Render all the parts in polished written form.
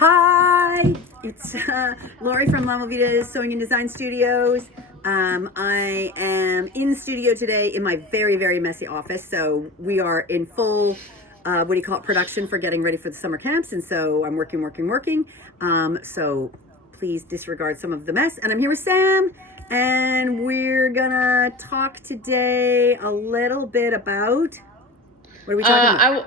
Hi, it's Laurie from Movida Sewing Design Studios. I am in studio today in my very, very messy office. So we are in full, production for getting ready for the summer camps. And so I'm working. So please disregard some of the mess. And I'm here with Sam, and we're gonna talk today a little bit about, what are we talking about?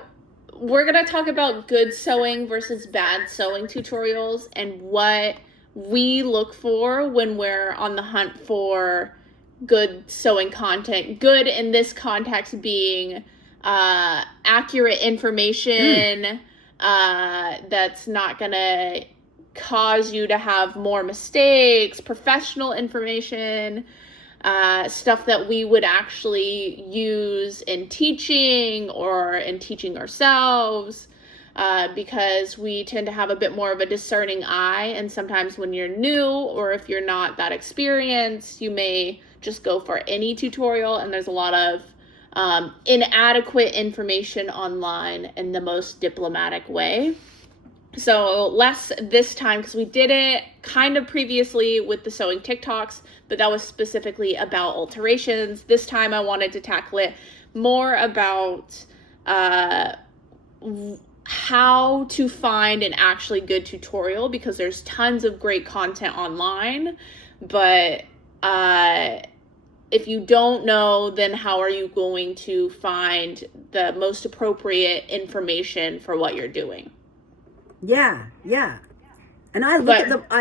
We're going to talk about good sewing versus bad sewing tutorials and what we look for when we're on the hunt for good sewing content. Good in this context being accurate information that's not going to cause you to have more mistakes, professional information, stuff that we would actually use in teaching or in teaching ourselves, because we tend to have a bit more of a discerning eye. And sometimes when you're new or if you're not that experienced, you may just go for any tutorial. And there's a lot of inadequate information online in the most diplomatic way. So less this time, because we did it kind of previously with the sewing TikToks, but that was specifically about alterations. This time I wanted to tackle it more about how to find an actually good tutorial, because there's tons of great content online, but if you don't know, then how are you going to find the most appropriate information for what you're doing? Yeah. And I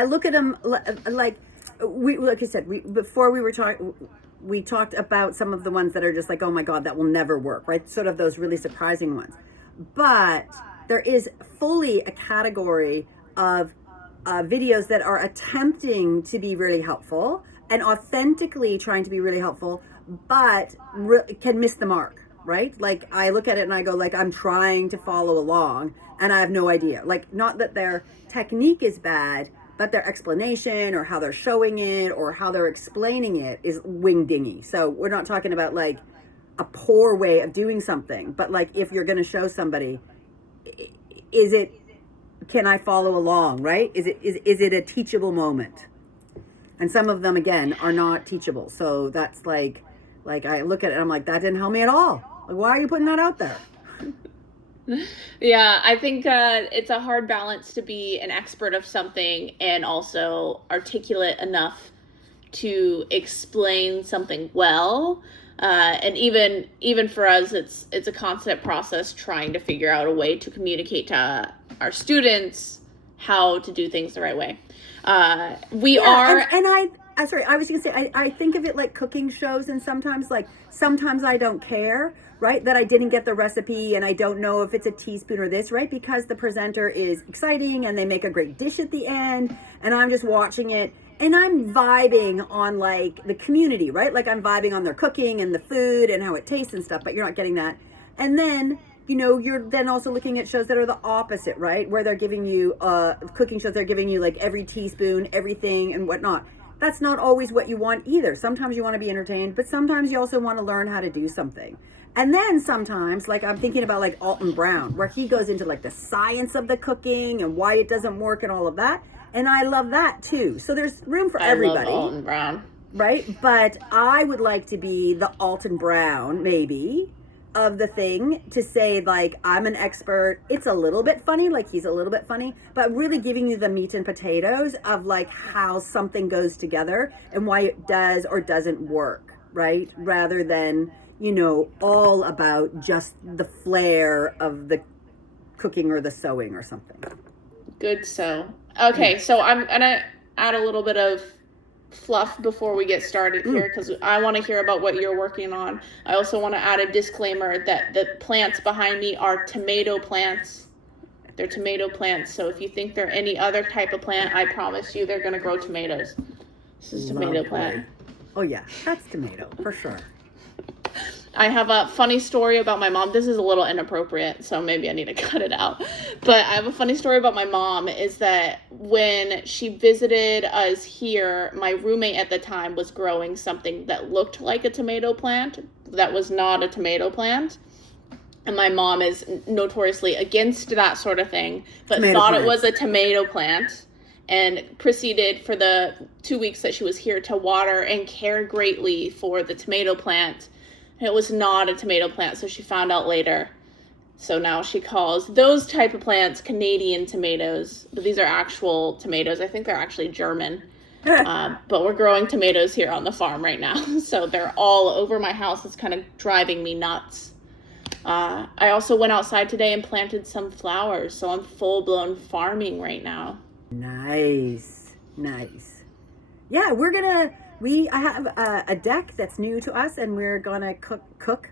look at them like I said, before we were talking, we talked about some of the ones that are just like, oh my God, that will never work, right? Sort of those really surprising ones. But there is fully a category of videos that are attempting to be really helpful and authentically trying to be really helpful, but can miss the mark, right? Like I look at it and I go like, I'm trying to follow along and I have no idea. Like, not that their technique is bad, but their explanation or how they're showing it or how they're explaining it is wing-dingy. So we're not talking about like a poor way of doing something, but like if you're going to show somebody, can I follow along, right? Is it a teachable moment? And some of them, again, are not teachable. So that's like I look at it and I'm like, that didn't help me at all. Like, why are you putting that out there? Yeah, I think it's a hard balance to be an expert of something and also articulate enough to explain something well. And even for us, it's a constant process trying to figure out a way to communicate to our students how to do things the right way. I was gonna say, I think of it like cooking shows, and sometimes I don't care, right, that I didn't get the recipe and I don't know if it's a teaspoon or this, right, because the presenter is exciting and they make a great dish at the end and I'm just watching it and I'm vibing on like the community, right? Like I'm vibing on their cooking and the food and how it tastes and stuff, but you're not getting that. And then, you're then also looking at shows that are the opposite, right? Where they're giving you cooking shows, they're giving you like every teaspoon, everything and whatnot. That's not always what you want either. Sometimes you want to be entertained, but sometimes you also want to learn how to do something. And then sometimes, like I'm thinking about like Alton Brown, where he goes into like the science of the cooking and why it doesn't work and all of that. And I love that too. So there's room for everybody. I love Alton Brown. Right? But I would like to be the Alton Brown, maybe, of the thing, to say like, I'm an expert. It's a little bit funny, like he's a little bit funny, but really giving you the meat and potatoes of like how something goes together and why it does or doesn't work, right? Rather than, all about just the flair of the cooking or the sewing or something. Good sew. Okay, so I'm going to add a little bit of fluff before we get started here, because I want to hear about what you're working on. I also want to add a disclaimer that the plants behind me are tomato plants. They're tomato plants, so if you think they're any other type of plant, I promise you they're going to grow tomatoes. This is a tomato plant. Oh yeah, that's tomato, for sure. I have a funny story about my mom. This is a little inappropriate, so maybe I need to cut it out. But I have a funny story about my mom, is that when she visited us here, my roommate at the time was growing something that looked like a tomato plant that was not a tomato plant. And my mom is notoriously against that sort of thing, but Tomato thought plants. it was a tomato plant, and proceeded for the 2 weeks that she was here to water and care greatly for the tomato plant. And it was not a tomato plant, so she found out later. So now she calls those type of plants Canadian tomatoes, but these are actual tomatoes. I think they're actually German. But we're growing tomatoes here on the farm right now, so they're all over my house. It's kind of driving me nuts. I also went outside today and planted some flowers, so I'm full-blown farming right now. Nice. Yeah, I have a deck that's new to us, and we're gonna cook.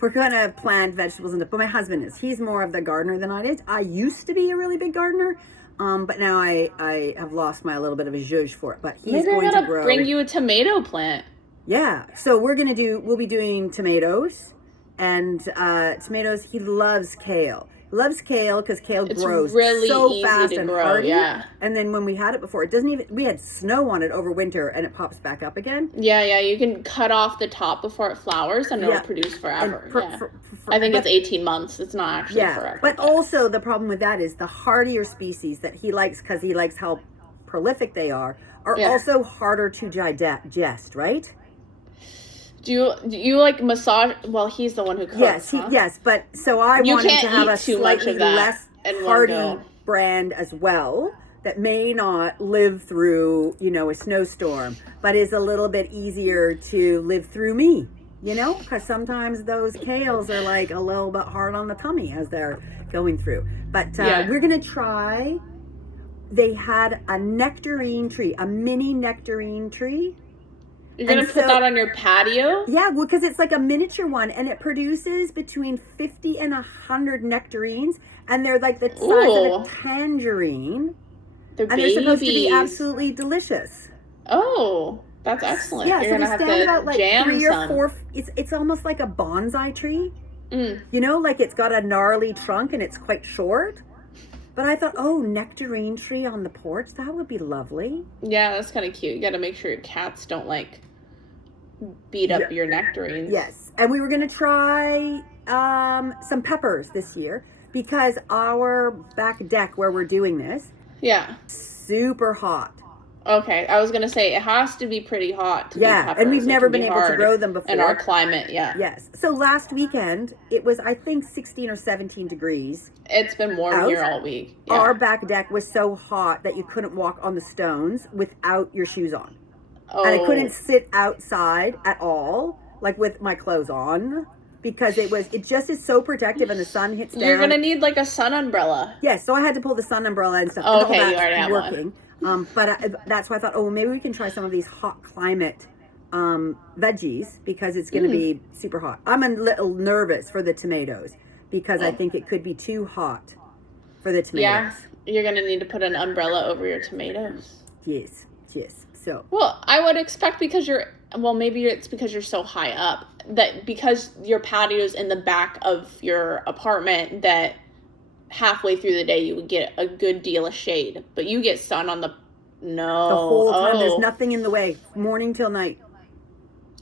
We're gonna plant vegetables in it, but my husband is. He's more of the gardener than I did. I used to be a really big gardener, but now I have lost my little bit of a zhuzh for it. But he's going to grow. Bring you a tomato plant. Yeah, so we'll be doing tomatoes, and tomatoes. He loves kale. Loves kale because kale grows really so easy fast to and grow, hardy. yeah. And then when we had it before, we had snow on it over winter, and it pops back up again. Yeah, you can cut off the top before it flowers, and it'll produce forever. I think it's 18 months. It's not actually forever. But also the problem with that is the hardier species that he likes, because he likes how prolific they are also harder to digest, right? Do you like massage? Well, he's the one who cooks. Yes, but so I wanted to have a slightly less hardy brand as well that may not live through, a snowstorm, but is a little bit easier to live through me, because sometimes those kales are like a little bit hard on the tummy as they're going through. But we're going to try. They had a nectarine tree, a mini nectarine tree. You're going to put that on your patio? Yeah, because it's like a miniature one, and it produces between 50 and 100 nectarines, and they're like the size of a tangerine. They're supposed to be absolutely delicious. Oh, that's excellent. Yeah, You're so they stand about like jam 3 or 4. It's almost like a bonsai tree. Like it's got a gnarly trunk and it's quite short. But I thought, nectarine tree on the porch, that would be lovely. Yeah, that's kind of cute. You got to make sure your cats don't beat up your nectarines. Yes, and we were going to try some peppers this year, because our back deck where we're doing this, super hot. Okay, I was going to say, it has to be pretty hot to be peppers. And we've never been able to grow them before. In our climate, Yes. So last weekend, it was, I think, 16 or 17 degrees. It's been warm here all week. Yeah. Our back deck was so hot that you couldn't walk on the stones without your shoes on. Oh. And I couldn't sit outside at all, with my clothes on, because it just is so protective, and the sun hits down. You're going to need a sun umbrella. Yes, so I had to pull the sun umbrella and stuff. Oh, okay, you already have working. One. But that's why I thought, maybe we can try some of these hot climate veggies, because it's going to be super hot. I'm a little nervous for the tomatoes, because I think it could be too hot for the tomatoes. Yeah, you're going to need to put an umbrella over your tomatoes. Yes. So. Well, I would expect maybe it's because you're so high up, that because your patio's in the back of your apartment, that halfway through the day you would get a good deal of shade, but you get sun on the whole time. There's nothing in the way, morning till night.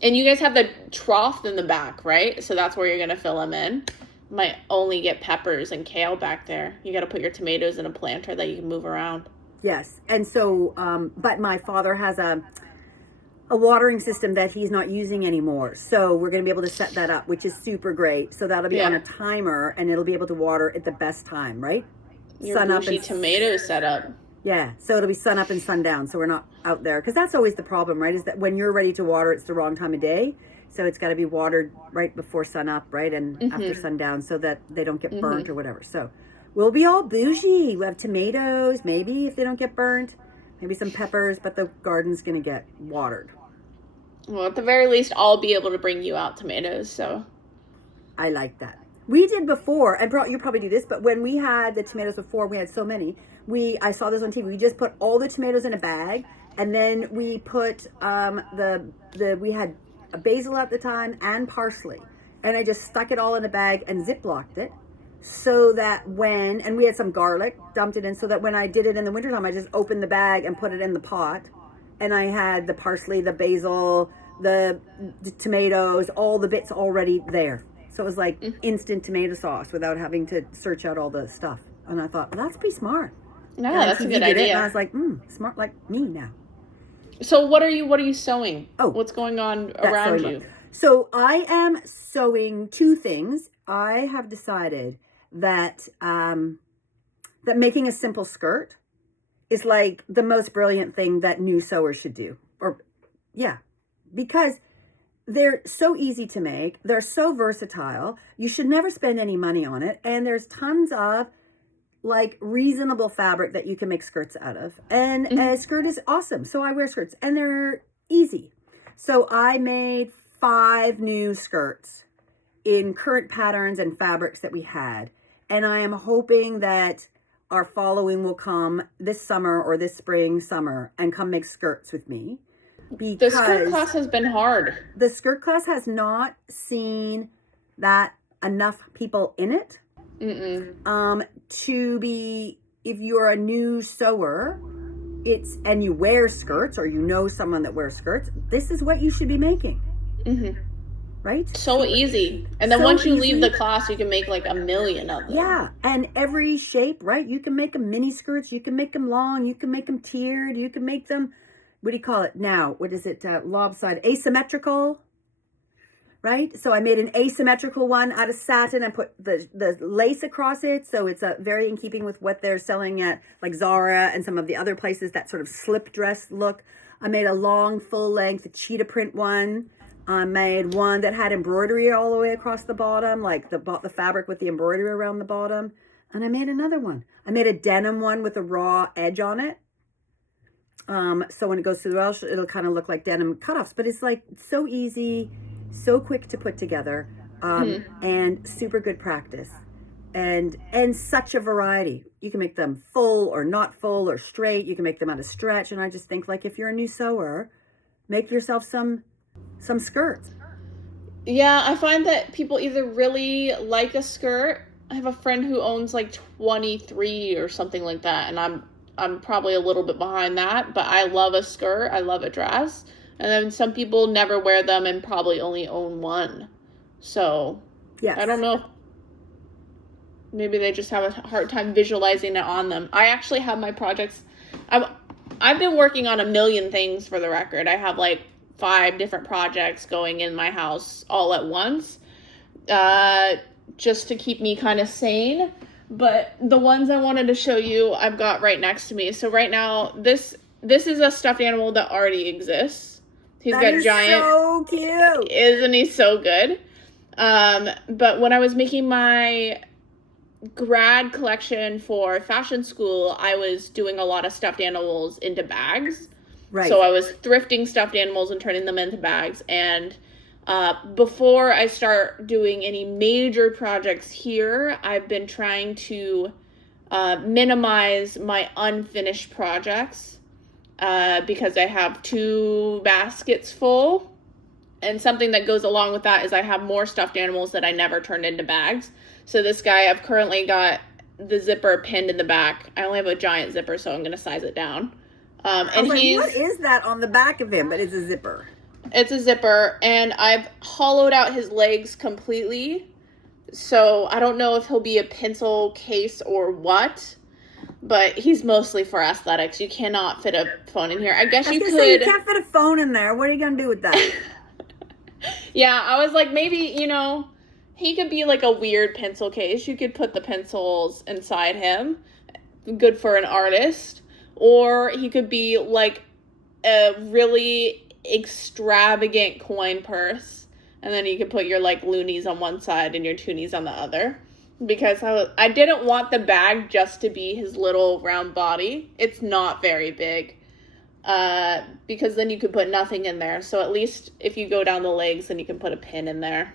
And you guys have the trough in the back, right? So that's where you're going to fill them in. Might only get peppers and kale back there. You got to put your tomatoes in a planter that you can move around. Yes. And so, but my father has a watering system that he's not using anymore. So we're going to be able to set that up, which is super great. So that'll be on a timer, and it'll be able to water at the best time, right? Your bushy tomato setup. Yeah. So it'll be sun up and sun down. So we're not out there. Because that's always the problem, right? Is that when you're ready to water, it's the wrong time of day. So it's got to be watered right before sun up, right? And after sundown, so that they don't get burnt or whatever. So we'll be all bougie. We have tomatoes, maybe, if they don't get burnt. Maybe some peppers, but the garden's going to get watered. Well, at the very least, I'll be able to bring you out tomatoes, so. I like that. We did before, and you probably do this, but when we had the tomatoes before, we had so many. I saw this on TV. We just put all the tomatoes in a bag, and then we put we had a basil at the time and parsley, and I just stuck it all in a bag and Ziplocked it. So that and we had some garlic, dumped it in, so that when I did it in the wintertime, I just opened the bag and put it in the pot. And I had the parsley, the basil, the tomatoes, all the bits already there. So it was like instant tomato sauce without having to search out all the stuff. And I thought, well, that's pretty smart. No, that's a good idea. And I was like, smart like me now. So what are you sewing? Oh, what's going on around you? So I am sewing two things. I have decided that that making a simple skirt is like the most brilliant thing that new sewers should do. Because they're so easy to make. They're so versatile. You should never spend any money on it. And there's tons of like reasonable fabric that you can make skirts out of. And a skirt is awesome. So I wear skirts and they're easy. So I made 5 new skirts in current patterns and fabrics that we had. And I am hoping that our following will come this summer or this spring, summer, and come make skirts with me. Because the skirt class has been hard. The skirt class has not seen that enough people in it. To be, if you're a new sewer, and you wear skirts or you know someone that wears skirts, this is what you should be making. Right? So easy. And then once you leave the class, you can make like 1 million of them. Yeah. And every shape, right? You can make them mini skirts. You can make them long. You can make them tiered. You can make them, what do you call it now? What is it? Lopsided, asymmetrical. Right? So I made an asymmetrical one out of satin and put the lace across it. So it's very in keeping with what they're selling at like Zara and some of the other places, that sort of slip dress look. I made a long full length cheetah print one. I made one that had embroidery all the way across the bottom, like the fabric with the embroidery around the bottom. And I made another one. I made a denim one with a raw edge on it. So when it goes through the wash, it'll kind of look like denim cutoffs. But it's like so easy, so quick to put together, and super good practice, and such a variety. You can make them full or not full or straight. You can make them out of stretch. And I just think, like, if you're a new sewer, make yourself some skirts. Yeah, I find that people either really like a skirt. I have a friend who owns like 23 or something like that, and I'm probably a little bit behind that, but I love a skirt. I love a dress. And then some people never wear them and probably only own one. So, yes. I don't know. Maybe they just have a hard time visualizing it on them. I actually have my projects. I've been working on 1 million things, for the record. I have like 5 different projects going in my house all at once, just to keep me kind of sane. But the ones I wanted to show you, I've got right next to me. So right now, this is a stuffed animal that already exists. He's got giant. So cute. Isn't he so good? But when I was making my grad collection for fashion school, I was doing a lot of stuffed animals into bags. Right. So I was thrifting stuffed animals and turning them into bags. And before I start doing any major projects here, I've been trying to minimize my unfinished projects. Because I have 2 baskets full, and something that goes along with that is I have more stuffed animals that I never turned into bags. So this guy, I've currently got the zipper pinned in the back. I only have a giant zipper, so I'm going to size it down. And what is that on the back of him? But it's a zipper. It's a zipper, and I've hollowed out his legs completely. So I don't know if he'll be a pencil case or what. But he's mostly for aesthetics. You cannot fit a phone in here. I guess you could. You can't fit a phone in there. What are you going to do with that? Yeah, I was like, maybe, he could be like a weird pencil case. You could put the pencils inside him. Good for an artist. Or he could be like a really extravagant coin purse. And then you could put your like loonies on one side and your toonies on the other. Because I didn't want the bag just to be his little round body. It's not very big. Because then you could put nothing in there. So at least if you go down the legs, then you can put a pin in there.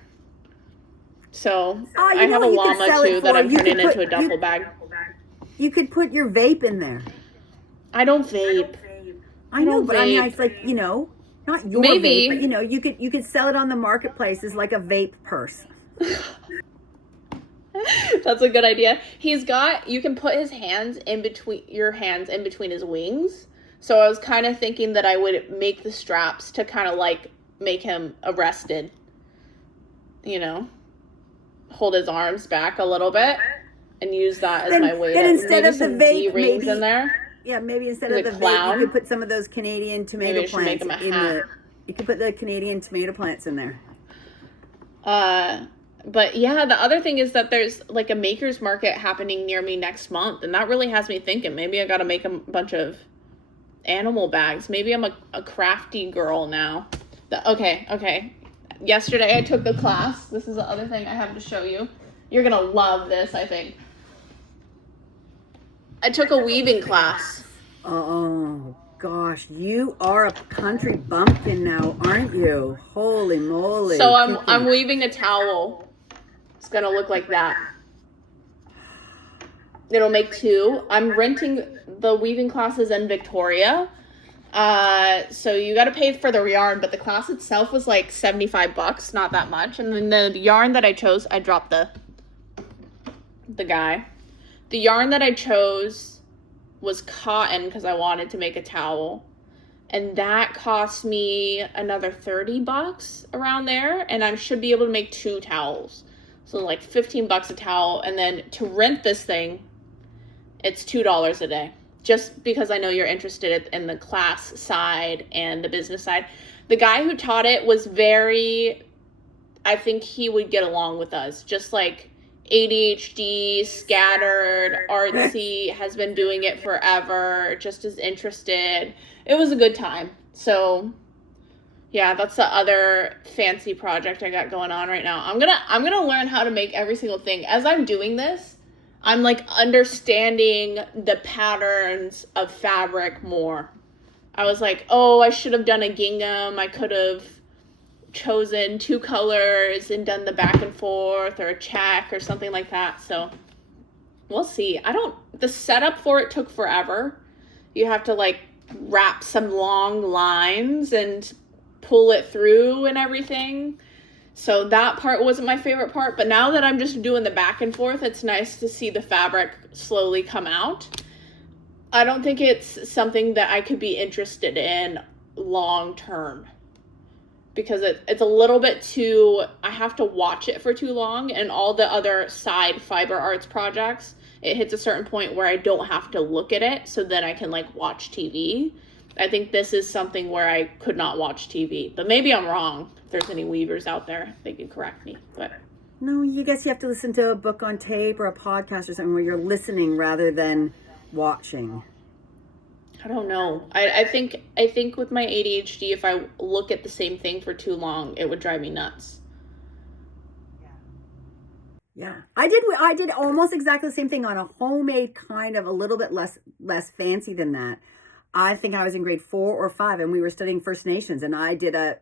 So I have a llama too that I'm turning into a duffel bag. You could put your vape in there. I don't vape. I know, but I mean, it's like, not your vape, but you could sell it on the marketplace as like a vape purse. That's a good idea. You can put his hands in between his wings. So I was kind of thinking that I would make the straps to kind of like make him arrested. hold his arms back a little bit and use that as my weight. And instead of the vape, rings in there. Yeah, maybe instead of the vape, you could put some of those Canadian tomato plants you could put the Canadian tomato plants in there. But yeah, the other thing is that there's like a maker's market happening near me next month, and that really has me thinking maybe I got to make a bunch of animal bags. Maybe I'm a crafty girl now. Okay. Yesterday I took the class. This is the other thing I have to show you. You're gonna love this, I think. I took a weaving class. Oh gosh, you are a country bumpkin now, aren't you? Holy moly! So I'm weaving a towel. It's gonna look like that. It'll make 2. I'm renting the weaving classes in Victoria. So you got to pay for the yarn, but the class itself was like $75, not that much. And then the yarn that I chose, I dropped the guy. The yarn that I chose was cotton because I wanted to make a towel. And that cost me another $30 around there. And I should be able to make 2 towels. So like $15 a towel. And then to rent this thing, it's $2 a day. Just because I know you're interested in the class side and the business side. The guy who taught it was I think he would get along with us. Just like ADHD, scattered, artsy, has been doing it forever, just as interested. It was a good time. So yeah, that's the other fancy project I got going on right now. I'm gonna learn how to make every single thing. As I'm doing this, I'm like understanding the patterns of fabric more. I was like, I should have done a gingham. I could have chosen 2 colors and done the back and forth or a check or something like that. So we'll see. The setup for it took forever. You have to like wrap some long lines and pull it through and everything. So that part wasn't my favorite part, but now that I'm just doing the back and forth, it's nice to see the fabric slowly come out. I don't think it's something that I could be interested in long term because it's a little bit too, I have to watch it for too long, and all the other side fiber arts projects, it hits a certain point where I don't have to look at it, so then I can like watch TV. I think this is something where I could not watch TV, but maybe I'm wrong. If there's any weavers out there, they can correct me. But no, you guess you have to listen to a book on tape or a podcast or something where you're listening rather than watching. I don't know. I think with my ADHD, if I look at the same thing for too long, it would drive me nuts. Yeah, I did almost exactly the same thing on a homemade kind of a little bit less fancy than that. I think I was in grade 4 or 5, and we were studying First Nations, and I did but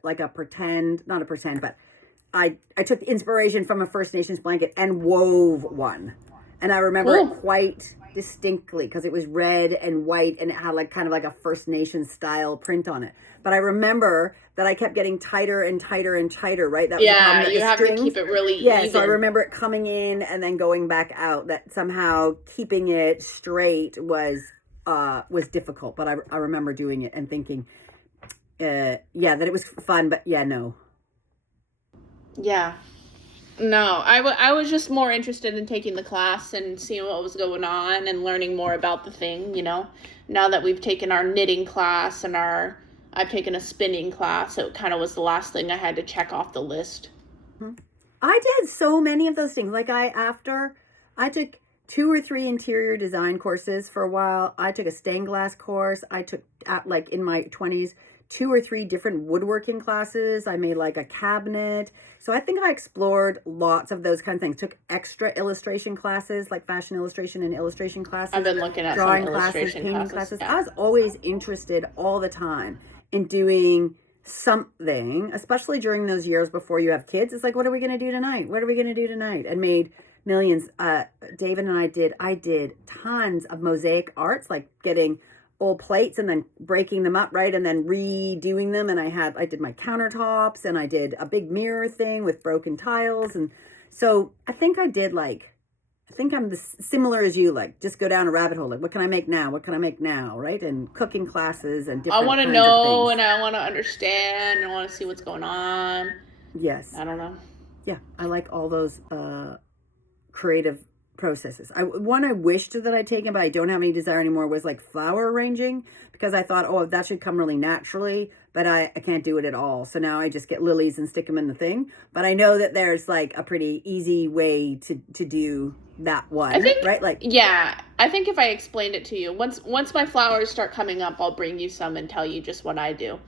I took inspiration from a First Nations blanket and wove one. And I remember it quite distinctly because it was red and white, and it had like kind of like a First Nations style print on it. But I remember that I kept getting tighter and tighter and tighter, right? That was the problem, that you have to keep it really even. So I remember it coming in and then going back out, that somehow keeping it straight was difficult, but I remember doing it and thinking, that it was fun, but no. Yeah. No, I was just more interested in taking the class and seeing what was going on and learning more about the thing, Now that we've taken our knitting class and I've taken a spinning class, it kind of was the last thing I had to check off the list. I did so many of those things. Like I took 2 or 3 interior design courses for a while. I took a stained glass course. I took, in my 20s, 2 or 3 different woodworking classes. I made like a cabinet. So I think I explored lots of those kind of things. Took extra illustration classes, like fashion illustration and illustration classes. I've been looking at drawing some classes, painting classes. Yeah. I was always interested all the time in doing something, especially during those years before you have kids. It's like, what are we going to do tonight? What are we going to do tonight? And made millions. David and I did tons of mosaic arts, like getting old plates and then breaking them up, right, and then redoing them. And I did my countertops, and I did a big mirror thing with broken tiles. And so I think I'm similar as you, like just go down a rabbit hole, like what can I make now, right? And cooking classes and different I want to know, and I want to understand, and I want to see what's going on. Yes. I don't know. I like all those creative processes. One I wished that I'd taken, but I don't have any desire anymore, was like flower arranging, because I thought, oh, that should come really naturally, but I can't do it at all. So now I just get lilies and stick them in the thing. But I know that there's like a pretty easy way to do that one, I think, right? Like, yeah, I think if I explained it to you, once my flowers start coming up, I'll bring you some and tell you just what I do.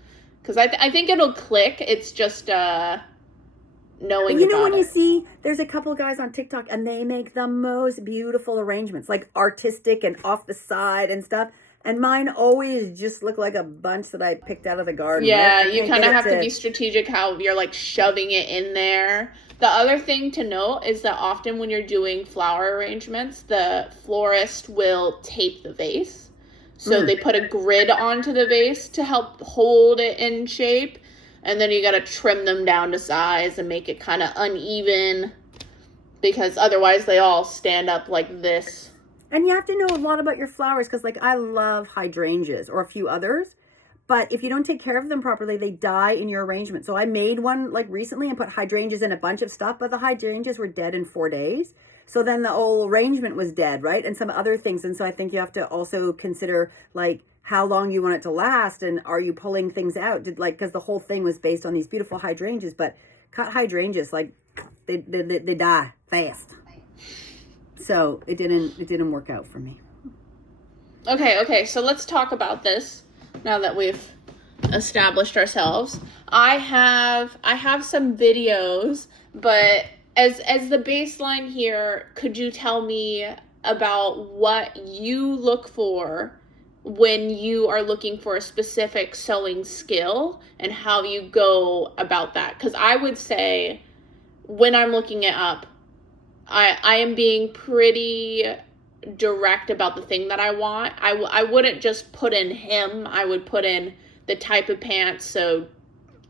Because I think it'll click. It's just knowing you know, about when it. you see, there's a couple guys on TikTok and they make the most beautiful arrangements, like artistic and off the side and stuff. And mine always just look like a bunch that I picked out of the garden. Yeah, right? you kind of have to be strategic how you're like shoving it in there. The other thing to note is that often when you're doing flower arrangements, the florist will tape the vase. So they put a grid onto the vase to help hold it in shape. And then you got to trim them down to size and make it kind of uneven, because otherwise they all stand up like this. And you have to know a lot about your flowers, because like I love hydrangeas or a few others. But if you don't take care of them properly, they die in your arrangement. So I made one like recently and put hydrangeas in a bunch of stuff, but the hydrangeas were dead in 4 days. So then the whole arrangement was dead, right? And some other things. And so I think you have to also consider like how long you want it to last, and are you pulling things out? Because the whole thing was based on these beautiful hydrangeas, but cut hydrangeas, like they die fast. So it didn't work out for me. Okay, so let's talk about this now that we've established ourselves. I have some videos, but as the baseline here, could you tell me about what you look for when you are looking for a specific sewing skill and how you go about that? Because I would say when I'm looking it up, I am being pretty direct about the thing that I want. I wouldn't just put in hem. I would put in the type of pants, so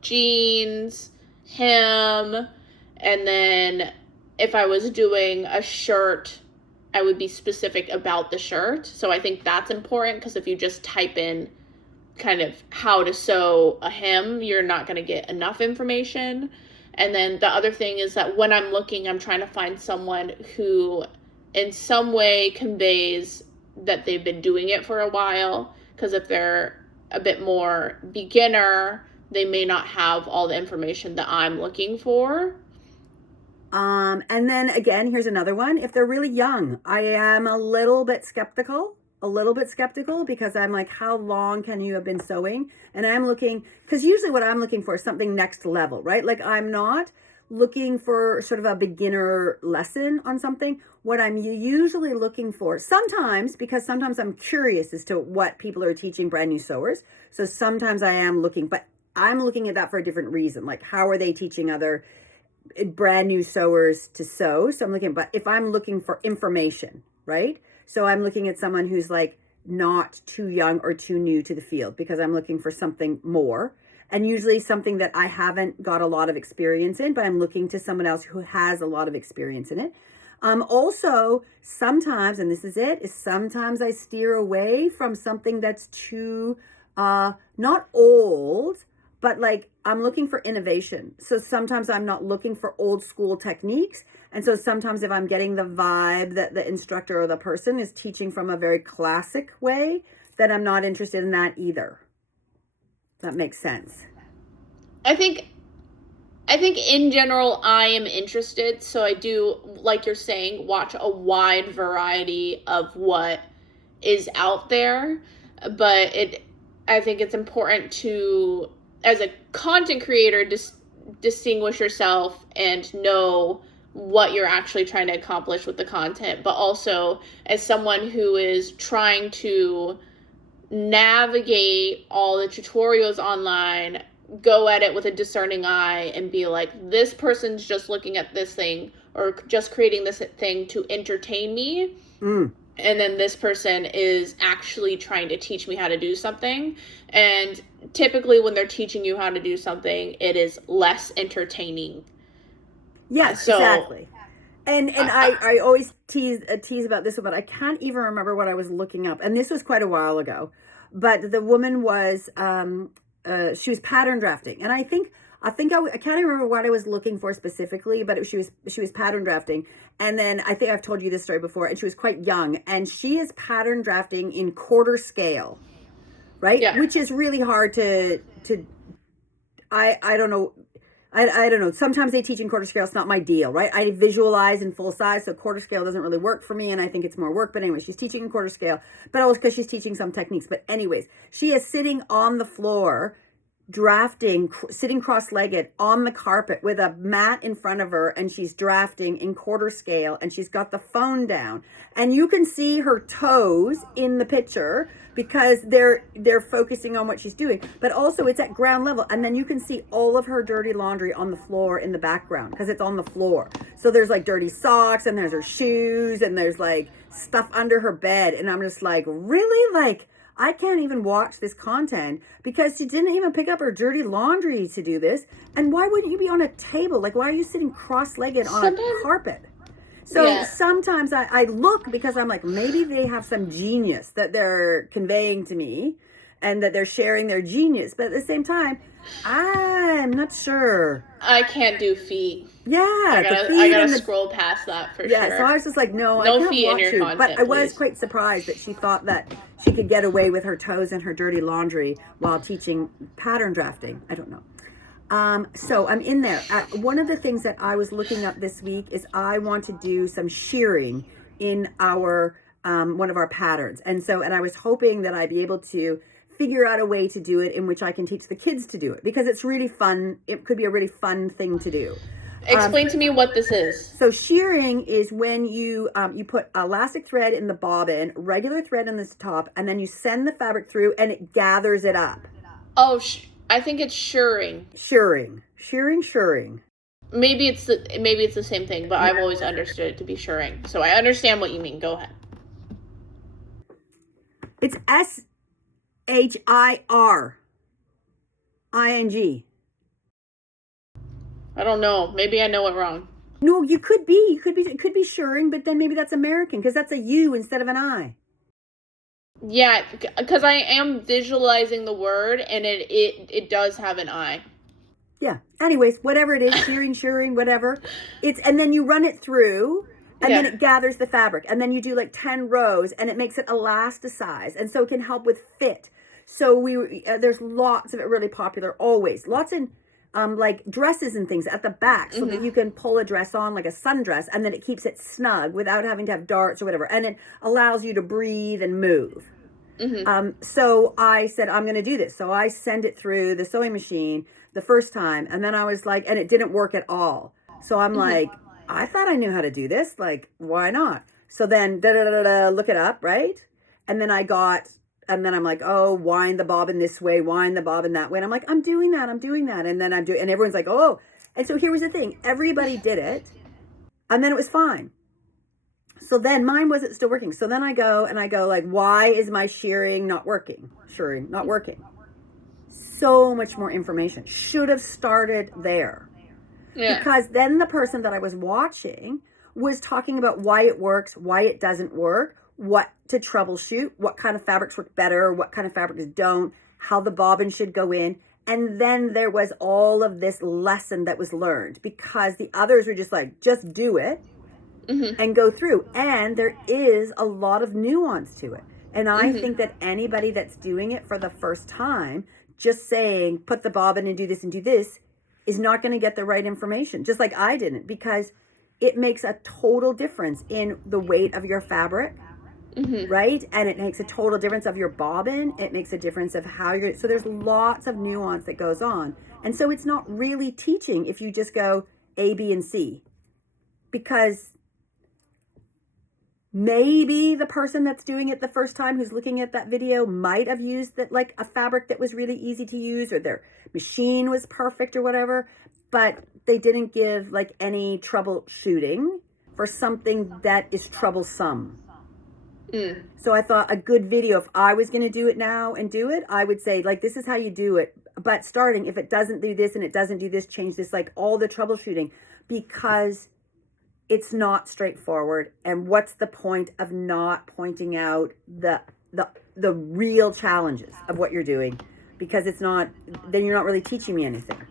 jeans, hem, and then if I was doing a shirt, I would be specific about the shirt. So I think that's important, because if you just type in kind of how to sew a hem, you're not going to get enough information. And then the other thing is that when I'm looking, I'm trying to find someone who in some way conveys that they've been doing it for a while, because if they're a bit more beginner, they may not have all the information that I'm looking for. And then again, here's another one. If they're really young, I am a little bit skeptical, because I'm like, how long can you have been sewing? And I'm looking, because usually what I'm looking for is something next level, right? Like I'm not looking for sort of a beginner lesson on something. What I'm usually looking for, sometimes I'm curious as to what people are teaching brand new sewers. So sometimes I am looking, but I'm looking at that for a different reason. Like, how are they teaching other brand new sewers to sew? So I'm looking, but if I'm looking for information, right? So I'm looking at someone who's like not too young or too new to the field, because I'm looking for something more, and usually something that I haven't got a lot of experience in, but I'm looking to someone else who has a lot of experience in it. Also, sometimes, and this is it, is sometimes I steer away from something that's too, not old, but like I'm looking for innovation. So sometimes I'm not looking for old school techniques. And so sometimes if I'm getting the vibe that the instructor or the person is teaching from a very classic way, then I'm not interested in that either. That makes sense. I think in general, I am interested. So I do, like you're saying, watch a wide variety of what is out there. But I think it's important to, as a content creator, distinguish yourself and know what you're actually trying to accomplish with the content. But also, as someone who is trying to navigate all the tutorials online, go at it with a discerning eye and be like, this person's just looking at this thing or just creating this thing to entertain me. And then this person is actually trying to teach me how to do something. And typically when they're teaching you how to do something, it is less entertaining. Yes, exactly. And I always tease about this one, but I can't even remember what I was looking up. And this was quite a while ago. But the woman was, she was pattern drafting. And I think I think I can't even remember what I was looking for specifically, but she was pattern drafting. And then I think I've told you this story before, and she was quite young, and she is pattern drafting in quarter scale, right? Yeah. Which is really hard to I don't know. I don't know. Sometimes they teach in quarter scale. It's not my deal, right? I visualize in full size, so quarter scale doesn't really work for me, and I think it's more work. But anyway, she's teaching in quarter scale, but also because she's teaching some techniques. But anyways, she is sitting on the floor, drafting, sitting cross-legged on the carpet with a mat in front of her, and she's drafting in quarter scale, and she's got the phone down, and you can see her toes in the picture because they're focusing on what she's doing, but also it's at ground level, and then you can see all of her dirty laundry on the floor in the background because it's on the floor. So there's like dirty socks, and there's her shoes, and there's like stuff under her bed, and I'm just like, really? Like, I can't even watch this content because she didn't even pick up her dirty laundry to do this. And why wouldn't you be on a table? Like, why are you sitting cross-legged on a carpet? So sometimes I look because I'm like, maybe they have some genius that they're conveying to me and that they're sharing their genius. But at the same time, I'm not sure. I can't do feet. Yeah. I gotta scroll past that for sure. Yeah, so I was just like, no, I no can't feet watch in your you. content, But I was please. quite surprised that she thought that she could get away with her toes and her dirty laundry while teaching pattern drafting. I don't know. So I'm in there. One of the things that I was looking up this week is I want to do some shearing in our one of our patterns. And I was hoping that I'd be able to figure out a way to do it in which I can teach the kids to do it because it's really fun. It could be a really fun thing to do. Explain to me what this is. So shearing is when you put elastic thread in the bobbin, regular thread in the top, and then you send the fabric through and it gathers it up. Oh, I think it's shirring. Shirring. Maybe it's the same thing, but I've always understood it to be shirring. So I understand what you mean. Go ahead. It's SHIRING. I don't know. Maybe I know it wrong. No, it could be shirring, but then maybe that's American because that's a U instead of an I. Yeah, because I am visualizing the word, and it does have an I. Yeah. Anyways, whatever it is, shearing, whatever. And then you run it through, and then it gathers the fabric, and then you do like 10 rows, and it makes it elasticized, and so it can help with fit. So there's lots of it really popular always. Lots in like dresses and things at the back so that you can pull a dress on like a sundress and then it keeps it snug without having to have darts or whatever. And it allows you to breathe and move. So I said, I'm going to do this. So I send it through the sewing machine the first time. And then I was like, and it didn't work at all. So I'm like, I thought I knew how to do this. Like, why not? So then look it up, right? And then I'm like, oh, wind the bobbin this way, wind the bobbin that way. And I'm like, I'm doing that. And then and everyone's like, oh. And so here was the thing. Everybody did it. And then it was fine. So then mine wasn't still working. So then I go like, why is my shearing not working? So much more information. Should have started there. Yeah. Because then the person that I was watching was talking about why it works, why it doesn't work, what to troubleshoot, what kind of fabrics work better, what kind of fabrics don't, how the bobbin should go in. And then there was all of this lesson that was learned because the others were just like, just do it and go through. And there is a lot of nuance to it. And I think that anybody that's doing it for the first time, just saying, put the bobbin and do this is not going to get the right information, just like I didn't, because it makes a total difference in the weight of your fabric. Right? And it makes a total difference of your bobbin. It makes a difference of how so there's lots of nuance that goes on. And so it's not really teaching if you just go A, B, and C. Because maybe the person that's doing it the first time who's looking at that video might have used that like a fabric that was really easy to use or their machine was perfect or whatever, but they didn't give like any troubleshooting for something that is troublesome. So I thought a good video, if I was going to do it now and do it, I would say like, this is how you do it. But starting, if it doesn't do this and it doesn't do this, change this, like all the troubleshooting, because it's not straightforward. And what's the point of not pointing out the real challenges of what you're doing? Because it's not, then you're not really teaching me anything.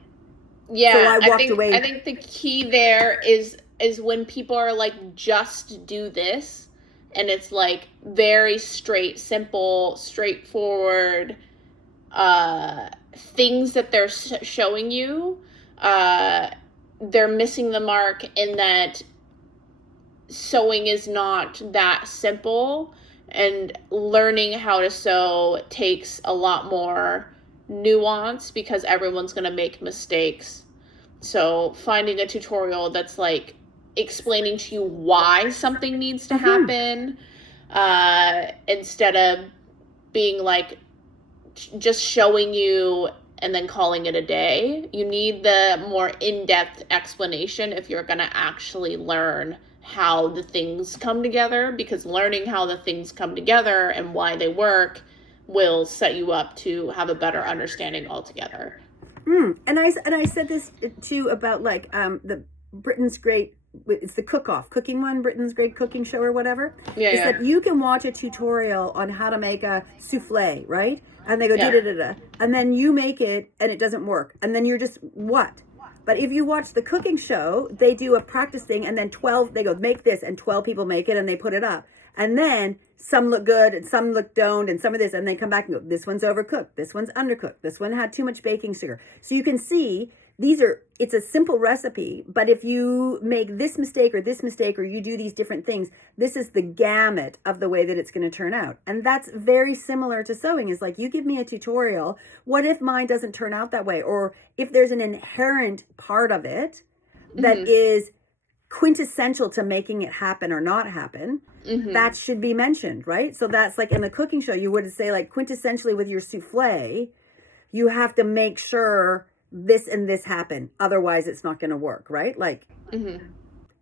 Yeah, So I walked away. I think the key there is when people are like, just do this, and it's like very simple, straightforward things that they're showing you. They're missing the mark in that sewing is not that simple, and learning how to sew takes a lot more nuance because everyone's going to make mistakes. So finding a tutorial that's like explaining to you why something needs to happen, instead of being like just showing you and then calling it a day. You need the more in-depth explanation if you're going to actually learn how the things come together, because learning how the things come together and why they work will set you up to have a better understanding altogether. And I said this too about like the Britain's Great, it's the cooking one, Britain's Great Cooking Show or whatever. Yeah, is that you can watch a tutorial on how to make a souffle, right? And they go da-da-da-da, and then you make it and it doesn't work, and then you're just what? But if you watch the cooking show, they do a practice thing, and then 12, they go make this, and 12 people make it, and they put it up, and then some look good and some look don't, and some of this, and they come back and go, this one's overcooked, this one's undercooked, this one had too much baking sugar. So you can see it's a simple recipe, but if you make this mistake, or you do these different things, this is the gamut of the way that it's going to turn out. And that's very similar to sewing. Is like, you give me a tutorial, what if mine doesn't turn out that way? Or if there's an inherent part of it that is quintessential to making it happen or not happen, that should be mentioned, right? So that's like in the cooking show, you would say like quintessentially with your souffle, you have to make sure this and this happen, otherwise it's not going to work, right? Like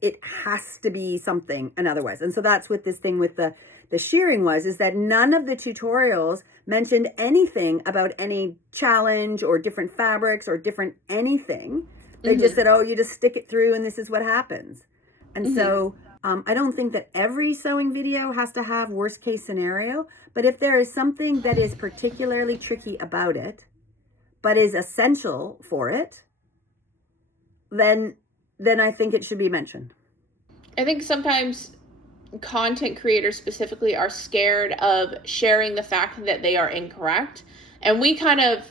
it has to be something, and otherwise. And so that's what this thing with the shearing is that none of the tutorials mentioned anything about any challenge or different fabrics or different anything. They just said, oh, you just stick it through and this is what happens. And so I don't think that every sewing video has to have worst case scenario, but if there is something that is particularly tricky about it, but is essential for it, then I think it should be mentioned. I think sometimes content creators specifically are scared of sharing the fact that they are incorrect. And we kind of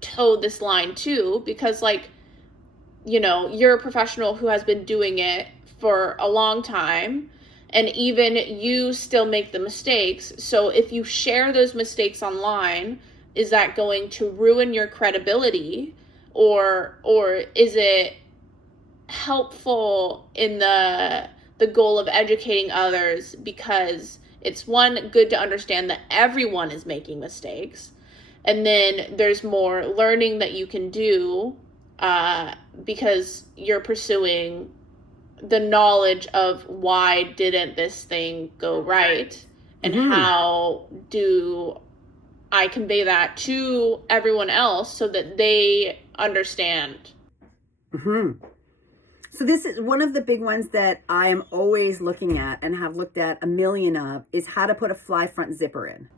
toe this line too, because like, you know, you're a professional who has been doing it for a long time, and even you still make the mistakes. So if you share those mistakes online, is that going to ruin your credibility, or is it helpful in the goal of educating others? Because it's one, good to understand that everyone is making mistakes, and then there's more learning that you can do because you're pursuing the knowledge of why didn't this thing go right, and how do I convey that to everyone else so that they understand. So this is one of the big ones that I am always looking at and have looked at a million of, is how to put a fly front zipper in.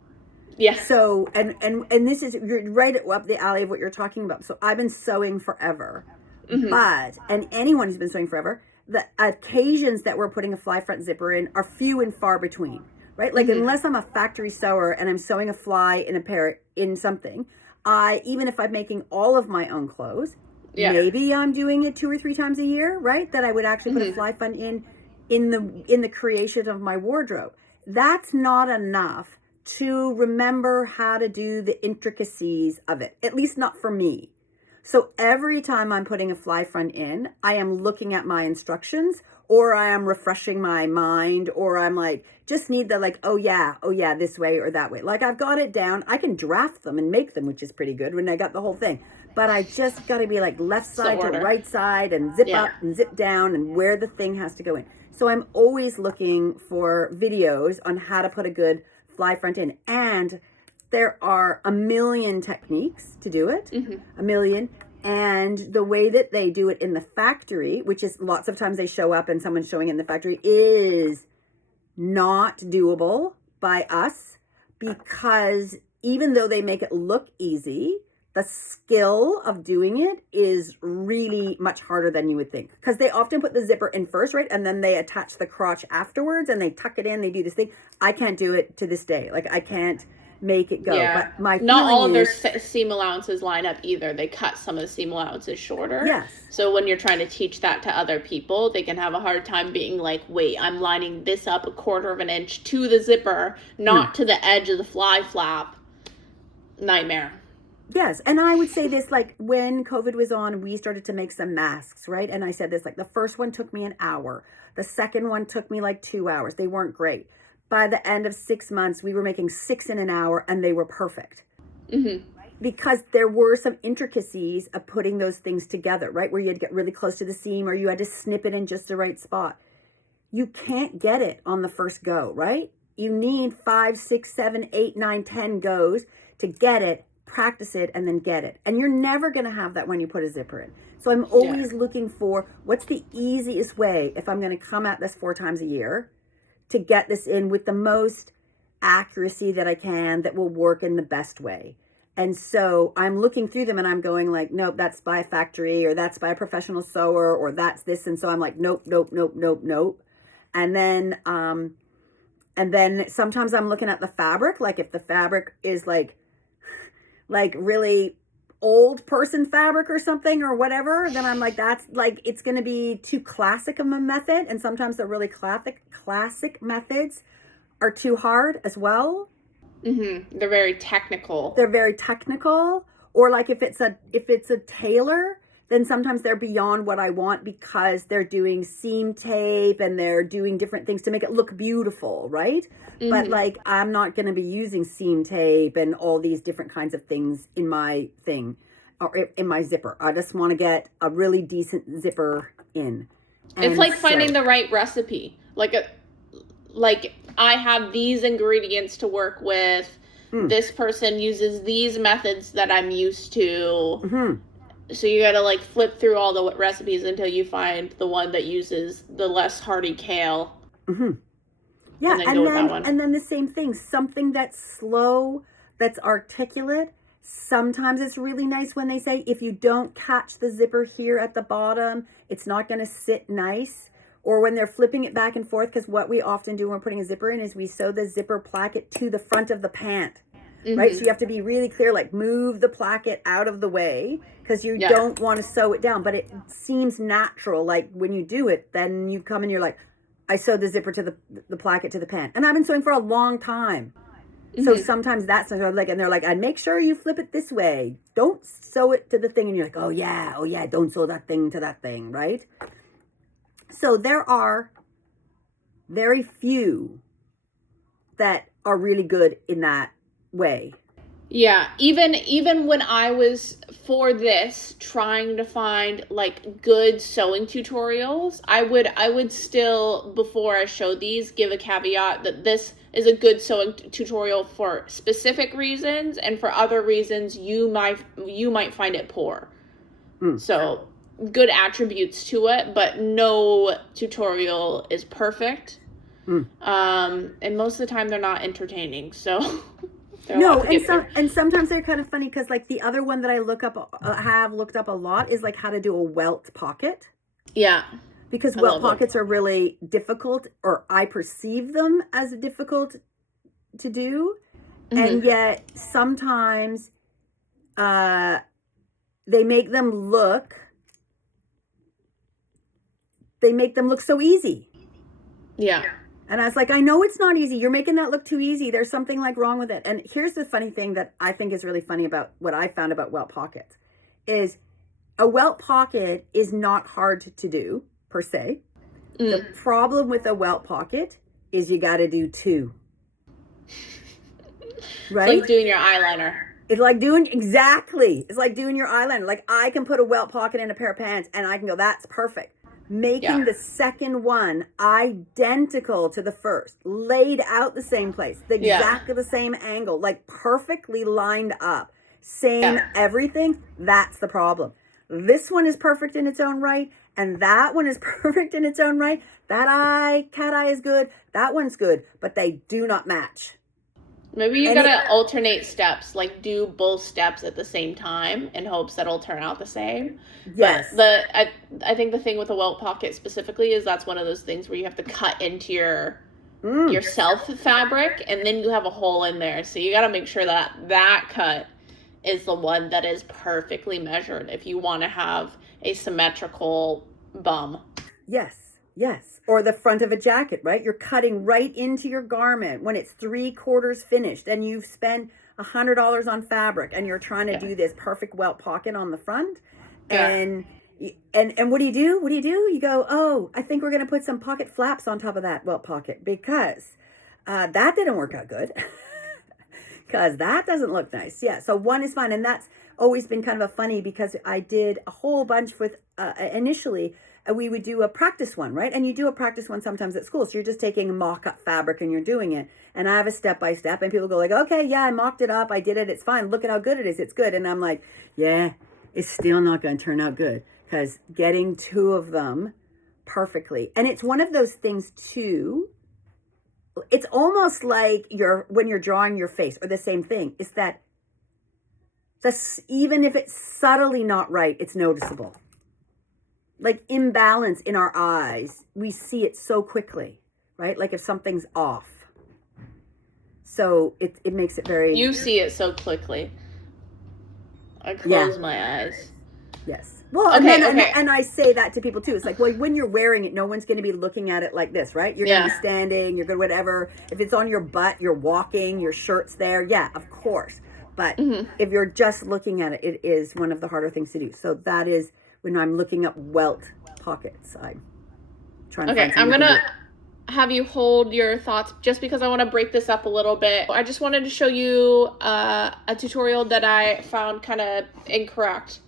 Yeah. So, and this is, you're right up the alley of what you're talking about. So I've been sewing forever, and anyone who's been sewing forever, the occasions that we're putting a fly front zipper in are few and far between. Right? Like, unless I'm a factory sewer and I'm sewing a fly in a pair in something, even if I'm making all of my own clothes, maybe I'm doing it 2 or 3 times a year, right? That I would actually put a fly front in the creation of my wardrobe. That's not enough to remember how to do the intricacies of it, at least not for me. So every time I'm putting a fly front in, I am looking at my instructions, or I am refreshing my mind, or I'm like, just need the like, oh yeah, this way or that way. Like, I've got it down. I can draft them and make them, which is pretty good when I got the whole thing. But I just got to be like left side to right side and zip up and zip down and where the thing has to go in. So I'm always looking for videos on how to put a good fly front in. And there are a million techniques to do it, a million. And the way that they do it in the factory, which is lots of times they show up and someone's showing in the factory, is not doable by us, because even though they make it look easy, the skill of doing it is really much harder than you would think, because they often put the zipper in first, right? And then they attach the crotch afterwards and they tuck it in, they do this thing. I can't do it to this day. Like, I can't make it go. Yeah. But my not all of their is, seam allowances line up either. They cut some of the seam allowances shorter. Yes. So when you're trying to teach that to other people, they can have a hard time being like, wait, I'm lining this up 1/4 of an inch to the zipper, not to the edge of the fly flap. Nightmare. Yes. And I would say this, like, when COVID was on, we started to make some masks, right? And I said this, like, the first one took me an hour. The second one took me like 2 hours. They weren't great. By the end of 6 months, we were making 6 in an hour, and they were perfect. Mm-hmm. Because there were some intricacies of putting those things together, right? Where you had to get really close to the seam, or you had to snip it in just the right spot. You can't get it on the first go, right? You need 5, 6, 7, 8, 9, 10 goes to get it, practice it, and then get it. And you're never going to have that when you put a zipper in. So I'm always looking for what's the easiest way, if I'm going to come at this 4 times a year, to get this in with the most accuracy that I can, that will work in the best way. And so I'm looking through them and I'm going like, nope, that's by a factory, or that's by a professional sewer, or that's this. And so I'm like, nope, nope, nope, nope, nope. And then sometimes I'm looking at the fabric. Like, if the fabric is like really old person fabric or something or whatever, then I'm like, that's like, it's going to be too classic of a method. And sometimes the really classic methods are too hard as well. Mm-hmm. They're very technical. Or like if it's a tailor, then sometimes they're beyond what I want, because they're doing seam tape and they're doing different things to make it look beautiful, right? Mm-hmm. But like, I'm not going to be using seam tape and all these different kinds of things in my thing, or in my zipper. I just want to get a really decent zipper in. And it's like finding the right recipe. Like I have these ingredients to work with. This person uses these methods that I'm used to. Mm-hmm. So you got to like flip through all the recipes until you find the one that uses the less hardy kale. Mm-hmm. Yeah, and then the same thing, something that's slow, that's articulate. Sometimes it's really nice when they say, if you don't catch the zipper here at the bottom, it's not going to sit nice. Or when they're flipping it back and forth, because what we often do when we're putting a zipper in is we sew the zipper placket to the front of the pant. Mm-hmm. Right? So you have to be really clear, like move the placket out of the way, because you don't want to sew it down. But it seems natural. Like when you do it, then you come and you're like, I sewed the zipper to the placket to the pant. And I've been sewing for a long time. Mm-hmm. So sometimes that's like, and they're like, and make sure you flip it this way. Don't sew it to the thing. And you're like, oh yeah, don't sew that thing to that thing, right? So there are very few that are really good in that way. Yeah, even when I was for this trying to find like good sewing tutorials, I would still, before I show these, give a caveat that this is a good sewing tutorial for specific reasons, and for other reasons you might find it poor. So good attributes to it, but no tutorial is perfect. And most of the time they're not entertaining, so no, and sometimes they're kind of funny, because like the other one that I have looked up a lot is like how to do a welt pocket. Yeah, because welt pockets are really difficult, or I perceive them as difficult to do. Mm-hmm. And yet sometimes they make them look so easy. Yeah. And I was like, I know it's not easy. You're making that look too easy. There's something like wrong with it. And here's the funny thing that I think is really funny about what I found about welt pockets is a welt pocket is not hard to do per se. The problem with a welt pocket is you got to do 2. Right? It's like doing your eyeliner. It's like doing your eyeliner. Like I can put a welt pocket in a pair of pants and I can go, that's perfect. Making the second one identical to the first, laid out the same place, exactly the same angle, like perfectly lined up, same everything, that's the problem. This one is perfect in its own right, and that one is perfect in its own right. Cat eye is good, that one's good, but they do not match. Maybe you gotta alternate steps, like do both steps at the same time in hopes that it'll turn out the same. Yes. But I think the thing with a welt pocket specifically is that's one of those things where you have to cut into your self fabric, and then you have a hole in there. So you gotta make sure that that cut is the one that is perfectly measured if you want to have a symmetrical bum. Yes. Or the front of a jacket, right? You're cutting right into your garment when it's 3/4 finished and you've spent $100 on fabric and you're trying to do this perfect welt pocket on the front. And what do you do? You go, oh, I think we're going to put some pocket flaps on top of that welt pocket because that didn't work out good. Because that doesn't look nice. Yeah, so one is fine. And that's always been kind of a funny because I did a whole bunch with, initially, we would do a practice one, right? And you do a practice one sometimes at school. So you're just taking mock-up fabric and you're doing it. And I have a step-by-step and people go like, okay, yeah, I mocked it up. I did it. It's fine. Look at how good it is. It's good. And I'm like, yeah, it's still not going to turn out good because getting 2 of them perfectly. And it's one of those things too. It's almost like when you're drawing your face, or the same thing, is that even if it's subtly not right, it's noticeable. Like imbalance in our eyes, we see it so quickly, right? Like if something's off. So it makes it very... You see it so quickly. I close my eyes. Yes. Well, and I say that to people too. It's like, well, when you're wearing it, no one's going to be looking at it like this, right? You're going to be standing, you're going to whatever. If it's on your butt, you're walking, your shirt's there. Yeah, of course. But if you're just looking at it, it is one of the harder things to do. So that is when I'm looking up welt pockets. I'm trying to find I'm going to have you hold your thoughts just because I want to break this up a little bit. I just wanted to show you a tutorial that I found kind of incorrect.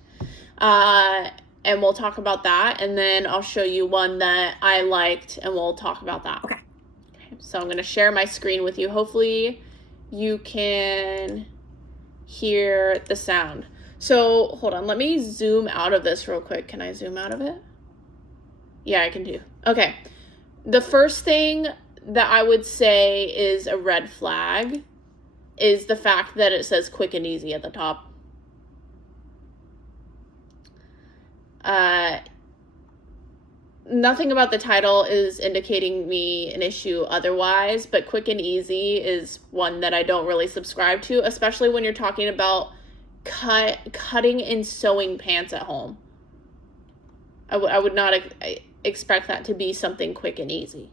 And we'll talk about that, and then I'll show you one that I liked, and we'll talk about that. Okay. So I'm going to share my screen with you. Hopefully you can hear the sound. So hold on, let me zoom out of this real quick. Can I zoom out of it? Yeah, I can do. Okay. The first thing that I would say is a red flag is the fact that it says quick and easy at the top. Nothing about the title is indicating me an issue otherwise, but quick and easy is one that I don't really subscribe to, especially when you're talking about cutting and sewing pants at home. I would not expect that to be something quick and easy.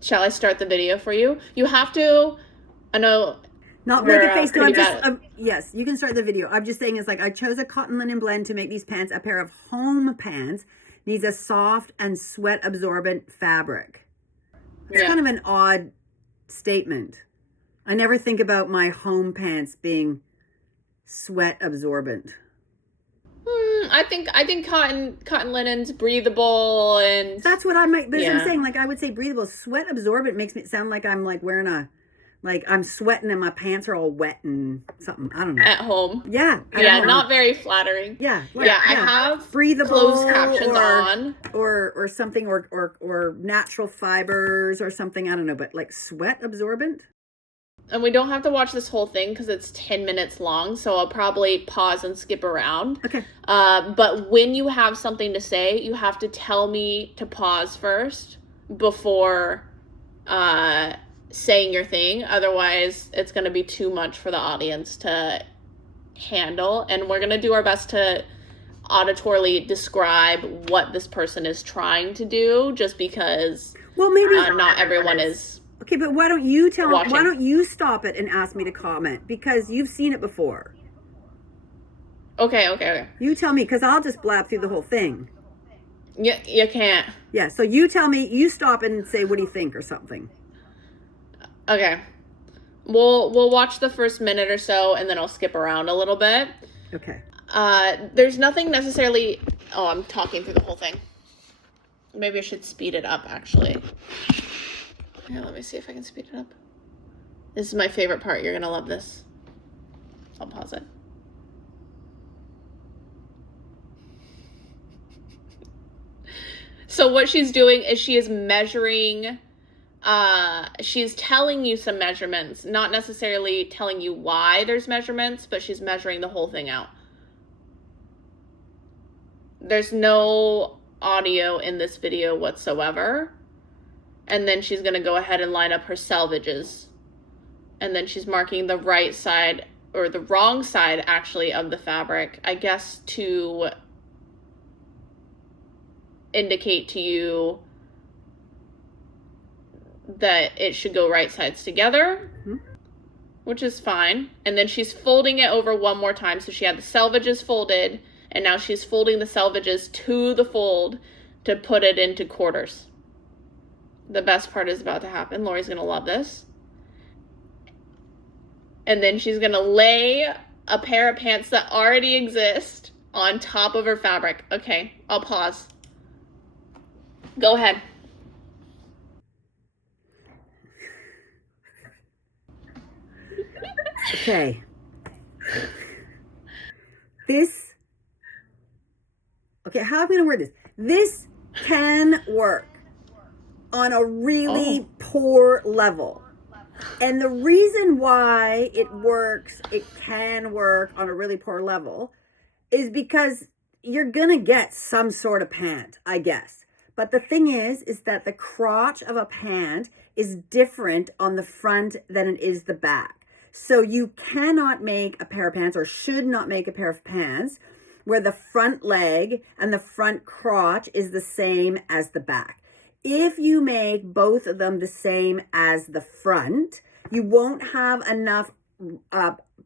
Shall I start the video for you? You have to, I know... Not make a face. No, I'm just, yes, you can start the video. I'm just saying it's like I chose a cotton linen blend to make these pants. A pair of home pants needs a soft and sweat absorbent fabric. It's kind of an odd statement. I never think about my home pants being sweat absorbent. I think cotton linen's breathable, and that's what I might. But I'm saying, like, I would say breathable. Sweat absorbent makes me sound like I'm like wearing a. Like, I'm sweating and my pants are all wet and something. I don't know. At home. Yeah. Not very flattering. Yeah. I have breathable closed captions on. Or something, or natural fibers or something. I don't know. But, like, sweat absorbent? And we don't have to watch this whole thing because it's 10 minutes long. So I'll probably pause and skip around. Okay. But when you have something to say, you have to tell me to pause first before... saying your thing. Otherwise it's going to be too much for the audience to handle, and we're going to do our best to auditorily describe what this person is trying to do, just because maybe not everyone is okay. But why don't you watching. Why don't you stop it and ask me to comment, because you've seen it before. Okay. You tell me, because I'll just blab through the whole thing. You can't. Yeah, so you tell me, you stop and say, what do you think, or something. Okay. We'll watch the first minute or so, and then I'll skip around a little bit. Okay. There's nothing necessarily... Oh, I'm talking through the whole thing. Maybe I should speed it up, actually. Yeah, let me see if I can speed it up. This is my favorite part. You're going to love this. I'll pause it. So what she's doing is she is measuring, she's telling you some measurements, not necessarily telling you why there's measurements, but she's measuring the whole thing out. There's no audio in this video whatsoever. And then she's going to go ahead and line up her selvages. And then she's marking the right side, or the wrong side, actually, of the fabric, I guess, to indicate to you that it should go right sides together, which is fine. And then she's folding it over one more time. So she had the selvages folded, and now she's folding the selvages to the fold to put it into quarters. The best part is about to happen. Laurie's going to love this. And then she's going to lay a pair of pants that already exist on top of her fabric. Okay, I'll pause. Go ahead. Okay. How am I going to word this? This can work on a really poor level. And the reason why it can work on a really poor level, is because you're going to get some sort of pant, I guess. But the thing is that the crotch of a pant is different on the front than it is the back. So you cannot make a pair of pants, or should not make a pair of pants, where the front leg and the front crotch is the same as the back. If you make both of them the same as the front, you won't have enough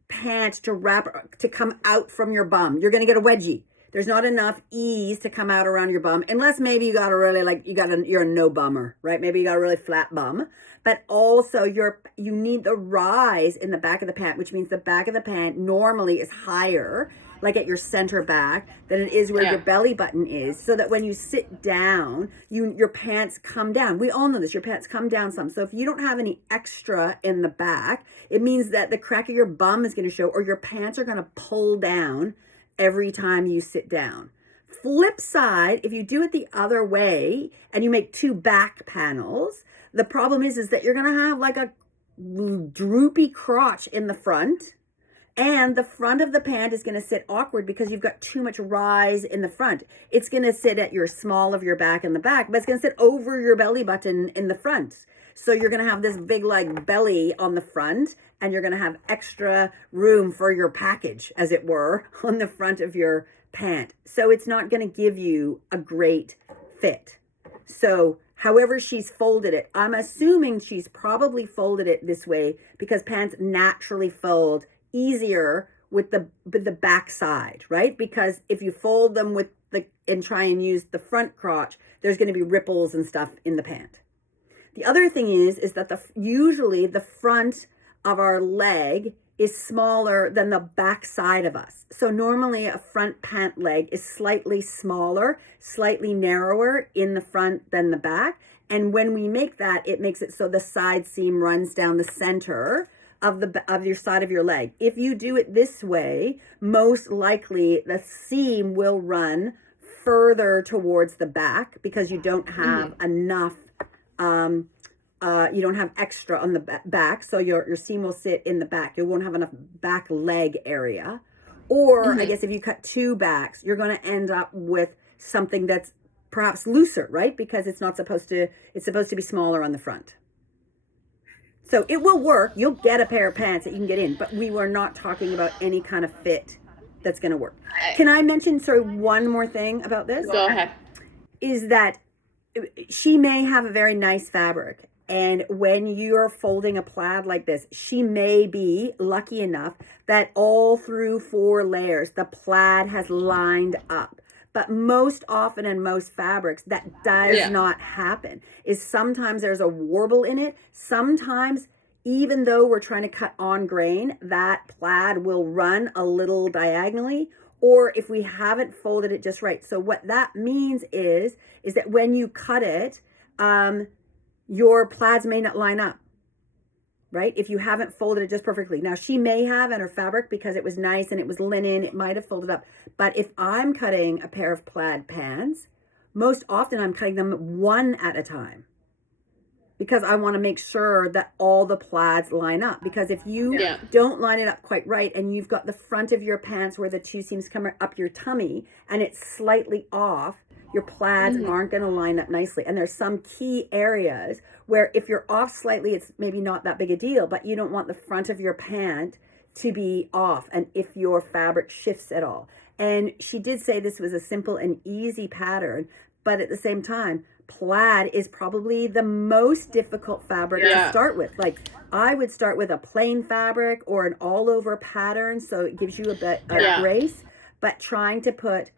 pant to come out from your bum. You're going to get a wedgie. There's not enough ease to come out around your bum, unless maybe you got a really you're a no bummer, right? Maybe you got a really flat bum, but also you need the rise in the back of the pant, which means the back of the pant normally is higher, like at your center back, than it is where your belly button is, so that when you sit down, your pants come down. We all know this, your pants come down some. So if you don't have any extra in the back, it means that the crack of your bum is going to show, or your pants are going to pull down every time you sit down. Flip side, if you do it the other way and you make two back panels, the problem is that you're going to have like a droopy crotch in the front, and the front of the pant is going to sit awkward because you've got too much rise in the front. It's going to sit at your small of your back in the back, but it's going to sit over your belly button in the front. So you're going to have this big like belly on the front, and you're going to have extra room for your package, as it were, on the front of your pant. So it's not going to give you a great fit. So however she's folded it, I'm assuming she's probably folded it this way because pants naturally fold easier with the back side, right? Because if you fold them and try and use the front crotch, there's going to be ripples and stuff in the pant. The other thing is that usually the front of our leg is smaller than the back side of us. So normally a front pant leg is slightly smaller, slightly narrower in the front than the back. And when we make that, it makes it so the side seam runs down the center of your side of your leg. If you do it this way, most likely the seam will run further towards the back because you don't have enough you don't have extra on the back, so your seam will sit in the back. You won't have enough back leg area. Or I guess if you cut two backs, you're going to end up with something that's perhaps looser, right? Because it's supposed to be smaller on the front. So it will work. You'll get a pair of pants that you can get in, but we were not talking about any kind of fit that's going to work. Can I mention, one more thing about this? Go ahead. Is that she may have a very nice fabric, and when you're folding a plaid like this, she may be lucky enough that all through 4 layers, the plaid has lined up. But most often in most fabrics, that does not happen. Is sometimes there's a warble in it. Sometimes, even though we're trying to cut on grain, that plaid will run a little diagonally, or if we haven't folded it just right. So what that means is that when you cut it, your plaids may not line up, right? If you haven't folded it just perfectly. Now, she may have in her fabric, because it was nice and it was linen, it might have folded up. But if I'm cutting a pair of plaid pants, most often I'm cutting them one at a time, because I want to make sure that all the plaids line up. Because if you don't line it up quite right, and you've got the front of your pants where the two seams come up your tummy and it's slightly off, your plaids aren't going to line up nicely. And there's some key areas where if you're off slightly, it's maybe not that big a deal, but you don't want the front of your pant to be off, and if your fabric shifts at all. And she did say this was a simple and easy pattern, but at the same time, plaid is probably the most difficult fabric to start with. Like, I would start with a plain fabric or an all over pattern, so it gives you a bit of grace. But trying to put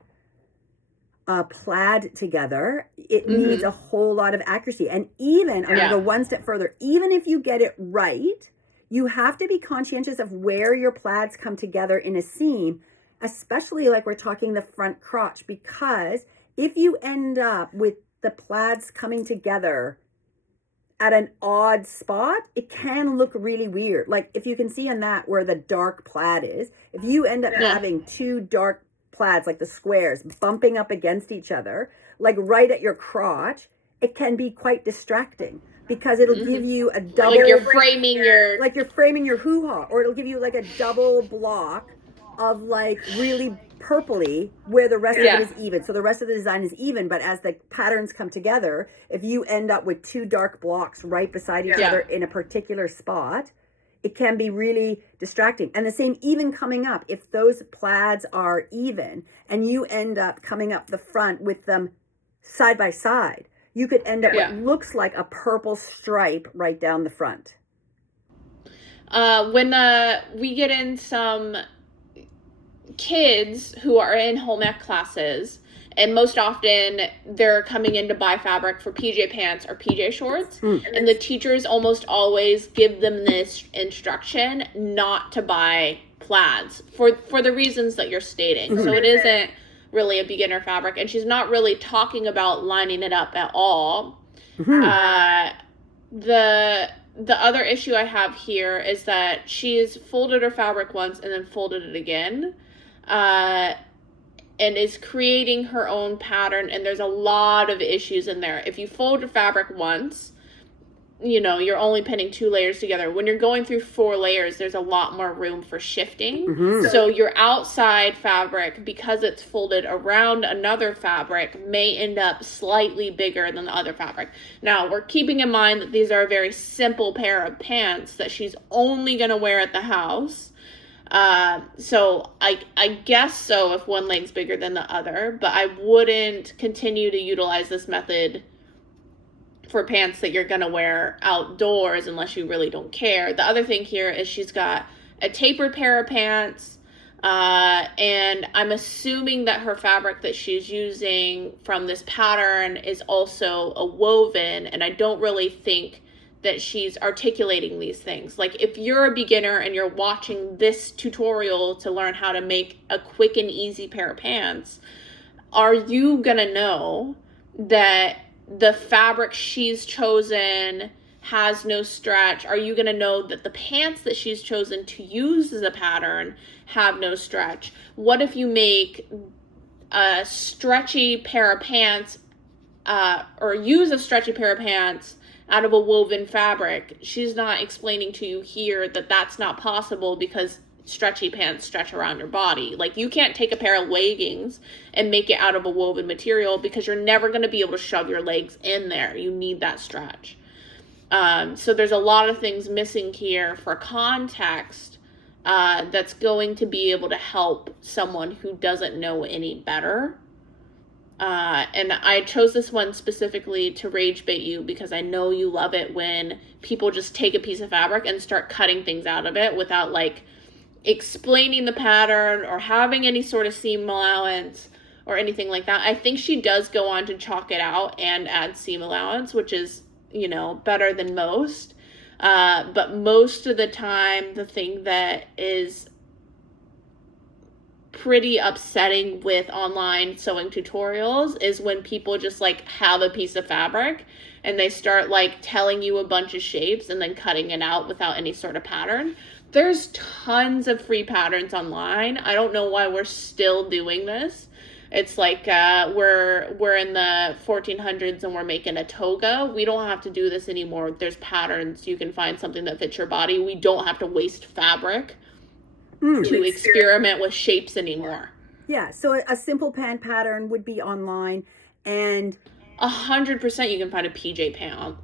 a plaid together, it needs a whole lot of accuracy. And even, I'm gonna go one step further, even if you get it right, you have to be conscientious of where your plaids come together in a seam, especially like we're talking the front crotch, because if you end up with the plaids coming together at an odd spot, it can look really weird. Like if you can see on that where the dark plaid is, if you end up having two dark plaids, like the squares, bumping up against each other, like right at your crotch, it can be quite distracting, because it'll give you a double, like you're framing your hoo-ha, or it'll give you like a double block of like really purpley where the rest of it is even. So the rest of the design is even, but as the patterns come together, if you end up with two dark blocks right beside each other in a particular spot, it can be really distracting. And the same even coming up, if those plaids are even and you end up coming up the front with them side by side, you could end up what looks like a purple stripe right down the front. When we get in some kids who are in home ec classes, and most often they're coming in to buy fabric for PJ pants or PJ shorts, and the teachers almost always give them this instruction not to buy plaids for the reasons that you're stating. So it isn't really a beginner fabric, and she's not really talking about lining it up at all. The other issue I have here is that she's folded her fabric once and then folded it again, and is creating her own pattern, and there's a lot of issues in there. If you fold your fabric once, you're only pinning 2 layers together. When you're going through 4 layers, there's a lot more room for shifting. So your outside fabric, because it's folded around another fabric, may end up slightly bigger than the other fabric. Now, we're keeping in mind that these are a very simple pair of pants that she's only going to wear at the house. So I guess so if one leg's bigger than the other, but I wouldn't continue to utilize this method for pants that you're going to wear outdoors unless you really don't care. The other thing here is she's got a tapered pair of pants, and I'm assuming that her fabric that she's using from this pattern is also a woven, and I don't really think that she's articulating these things. Like, if you're a beginner and you're watching this tutorial to learn how to make a quick and easy pair of pants, are you gonna know that the fabric she's chosen has no stretch? Are you gonna know that the pants that she's chosen to use as a pattern have no stretch? What if you make a stretchy pair of pants, or use a stretchy pair of pants out of a woven fabric? She's not explaining to you here that that's not possible because stretchy pants stretch around your body. Like, you can't take a pair of leggings and make it out of a woven material because you're never going to be able to shove your legs in there. You need that stretch. So there's a lot of things missing here for context that's going to be able to help someone who doesn't know any better. And I chose this one specifically to rage bait you because I know you love it when people just take a piece of fabric and start cutting things out of it without like explaining the pattern or having any sort of seam allowance or anything like that. I think she does go on to chalk it out and add seam allowance, which is, better than most. But most of the time, the thing that is pretty upsetting with online sewing tutorials is when people just like have a piece of fabric and they start like telling you a bunch of shapes and then cutting it out without any sort of pattern. There's tons of free patterns online. I don't know why we're still doing this. it's like we're in the 1400s and we're making a toga. We don't have to do this anymore. There's patterns. You can find something that fits your body. We don't have to waste fabric to experiment with shapes anymore. Yeah, so a simple pant pattern would be online, and 100% you can find a PJ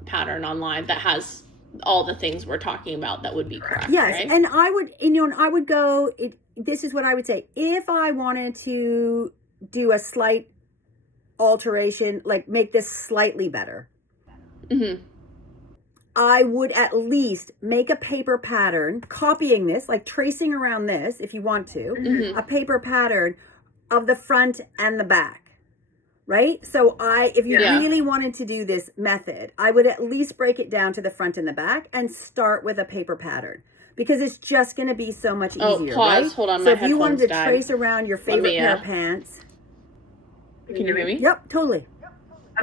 pattern online that has all the things we're talking about that would be correct. Yes, right? and I would go. This is what I would say if I wanted to do a slight alteration, like make this slightly better. Mm-hmm. I would at least make a paper pattern, copying this, like tracing around this, if you want to, a paper pattern of the front and the back, right? So if you really wanted to do this method, I would at least break it down to the front and the back and start with a paper pattern, because it's just going to be so much easier, pause. right? Hold on, so my if you wanted to died. trace around your favorite pair of pants. Can you hear me? Yep, totally.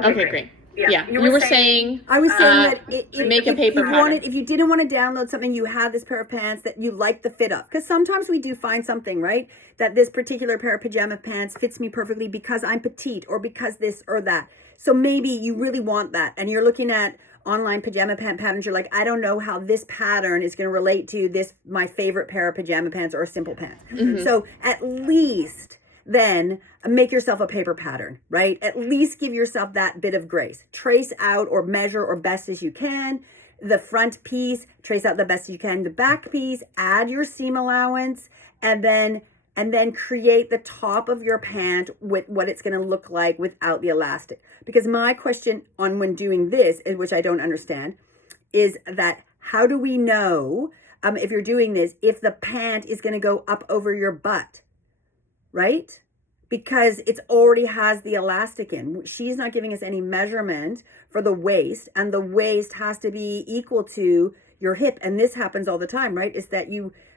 Okay, great. Yeah. You were saying I was saying that make a paper pattern. If you didn't want to download something, you have this pair of pants that you like the fit of. Because sometimes we do find something, right? That this particular pair of pajama pants fits me perfectly because I'm petite or because this or that. So maybe you really want that. And you're looking at online pajama pant patterns. You're like, I don't know how this pattern is going to relate to my favorite pair of pajama pants or simple pants. So at least then make yourself a paper pattern, right? At least give yourself that bit of grace. Trace out or measure or best as you can. The front piece, trace out the best you can. The back piece, add your seam allowance, and then create the top of your pant with what it's going to look like without the elastic. Because my question on when doing this, which I don't understand, is that how do we know if you're doing this, if the pant is going to go up over your butt? Right? Because it already has the elastic in. She's not giving us any measurement for the waist, and the waist has to be equal to your hip. And this happens all the time, right? Is that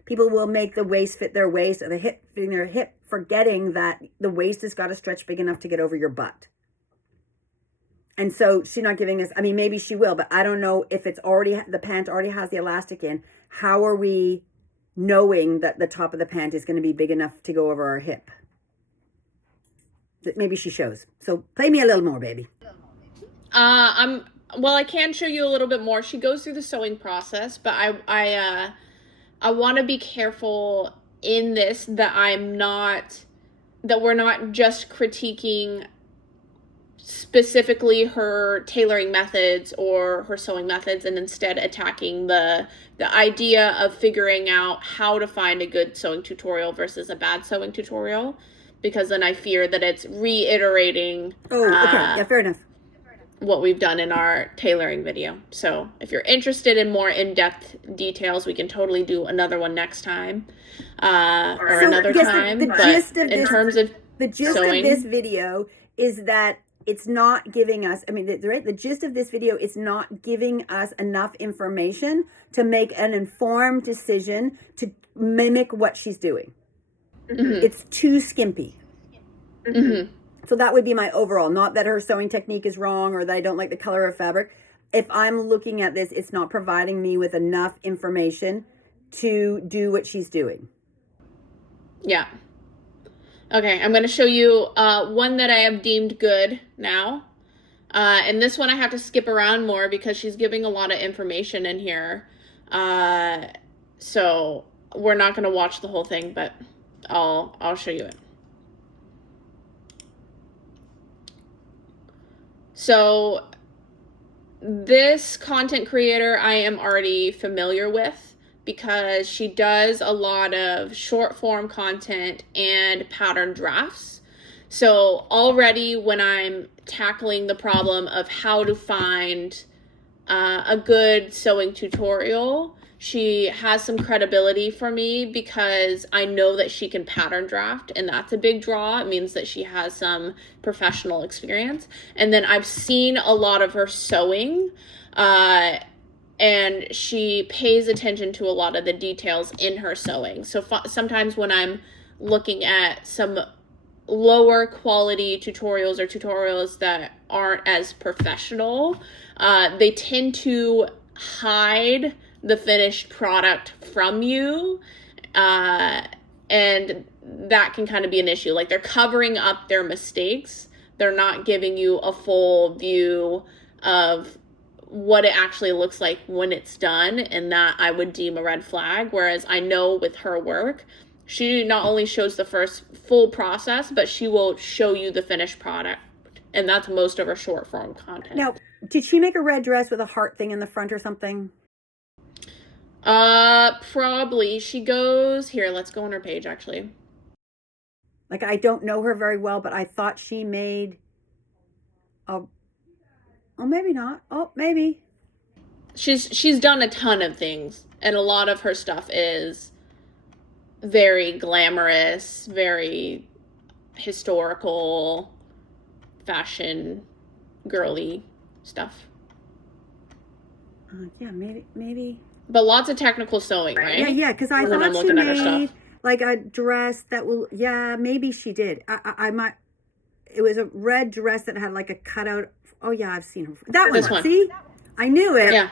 people will make the waist fit their waist or the hip fitting their hip, forgetting that the waist has got to stretch big enough to get over your butt. And so she's not giving us, I mean, maybe she will, but I don't know if the pant already has the elastic in. How are we knowing that the top of the pant is going to be big enough to go over our hip? That maybe she shows. So play me a little more, baby. I can show you a little bit more. She goes through the sewing process, but I want to be careful in this that we're not just critiquing specifically her tailoring methods or her sewing methods, and instead attacking the idea of figuring out how to find a good sewing tutorial versus a bad sewing tutorial, because then I fear that it's reiterating fair enough, what we've done in our tailoring video. So if you're interested in more in-depth details, we can totally do another one next time or another time. The gist of sewing, this video is that it's not giving us, the gist of this video is not giving us enough information to make an informed decision to mimic what she's doing. It's too skimpy. So that would be my overall. Not that her sewing technique is wrong or that I don't like the color of fabric. If I'm looking at this, it's not providing me with enough information to do what she's doing. Yeah. Okay, I'm going to show you one that I have deemed good now. And this one I have to skip around more because she's giving a lot of information in here. So we're not going to watch the whole thing, but I'll show you it. So this content creator I am already familiar with, because she does a lot of short form content and pattern drafts. So already when I'm tackling the problem of how to find a good sewing tutorial, she has some credibility for me because I know that she can pattern draft, and that's a big draw. It means that she has some professional experience. And then I've seen a lot of her sewing, and she pays attention to a lot of the details in her sewing. So sometimes when I'm looking at some lower quality tutorials or tutorials that aren't as professional, they tend to hide the finished product from you, And that can kind of be an issue. Like, they're covering up their mistakes. They're not giving you a full view of what it actually looks like when it's done, and that I would deem a red flag. Whereas I know with her work, she not only shows the first full process, but she will show you the finished product. And that's most of her short form content. Now, did she make a red dress with a heart thing in the front or something? Probably. She goes, here, let's go on her page, actually. Like, I don't know her very well, but I thought she made oh, maybe not. Oh, maybe. She's done a ton of things, and a lot of her stuff is very glamorous, very historical, fashion, girly stuff. Yeah, maybe. But lots of technical sewing, right? Yeah, because I thought she made like a dress that will, maybe she did. I might, it was a red dress that had like a cutout. Oh yeah, I've seen her. That one. See? I knew it. Yeah.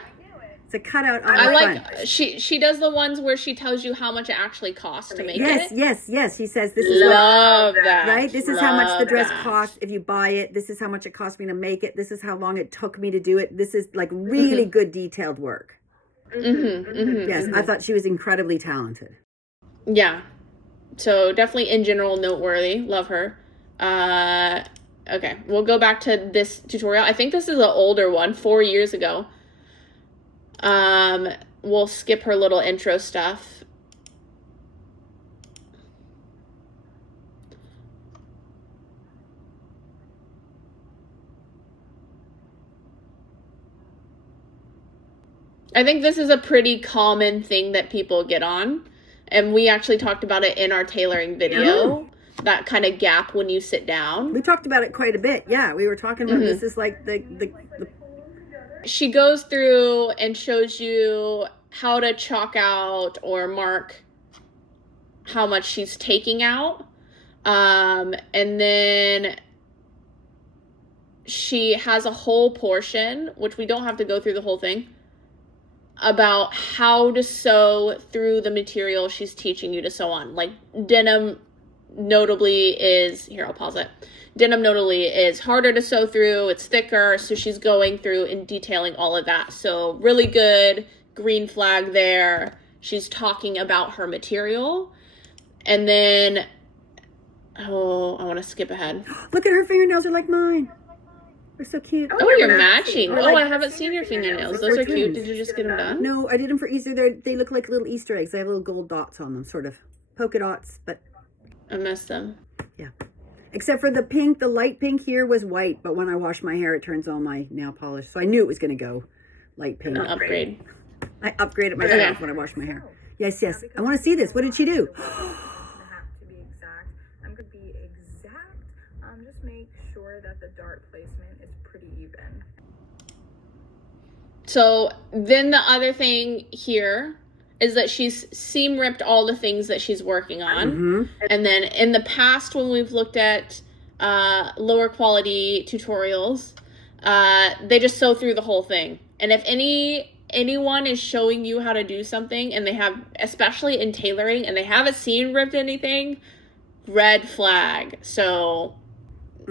It's a cutout on the front. She does the ones where she tells you how much it actually costs to make it. Yes. She says, this is that. Right? This is how much the dress costs if you buy it. This is how much it cost me to make it. This is how long it took me to do it. This is like really good detailed work. Yes, I thought she was incredibly talented. Yeah. So definitely in general noteworthy. Love her. Okay, we'll go back to this tutorial. I think this is an older one, 4 years ago. We'll skip her little intro stuff. I think this is a pretty common thing that people get on. And we actually talked about it in our tailoring video. That kind of gap when you sit down. We talked about it quite a bit. Yeah, we were talking about this is like the She goes through and shows you how to chalk out or mark how much she's taking out. And then she has a whole portion, which we don't have to go through the whole thing, about how to sew through the material she's teaching you to sew on. Like denim notably is, here, I'll pause it. Denim notably is harder to sew through. It's thicker. So she's going through and detailing all of that. So really good green flag there. She's talking about her material. And then, I want to skip ahead. Look at her fingernails are like mine. They're so cute. Oh, you're matching. Oh, I haven't seen your fingernails. Those are cute. Did you just get them done? No, I did them for Easter. They look like little Easter eggs. They have little gold dots on them, sort of polka dots, but I missed them. Yeah. Except for the pink, the light pink here was white, but when I wash my hair, it turns all my nail polish. So I knew it was going to go light pink. An upgrade. I upgraded myself when I washed my hair. Yes. I want to see this. What did she do? Just make sure that the dart placement is pretty even. So then the other thing here is that she's seam ripped all the things that she's working on. And then in the past, when we've looked at lower quality tutorials, they just sew through the whole thing. And if anyone is showing you how to do something and they have, especially in tailoring, and they haven't seam ripped anything, red flag. So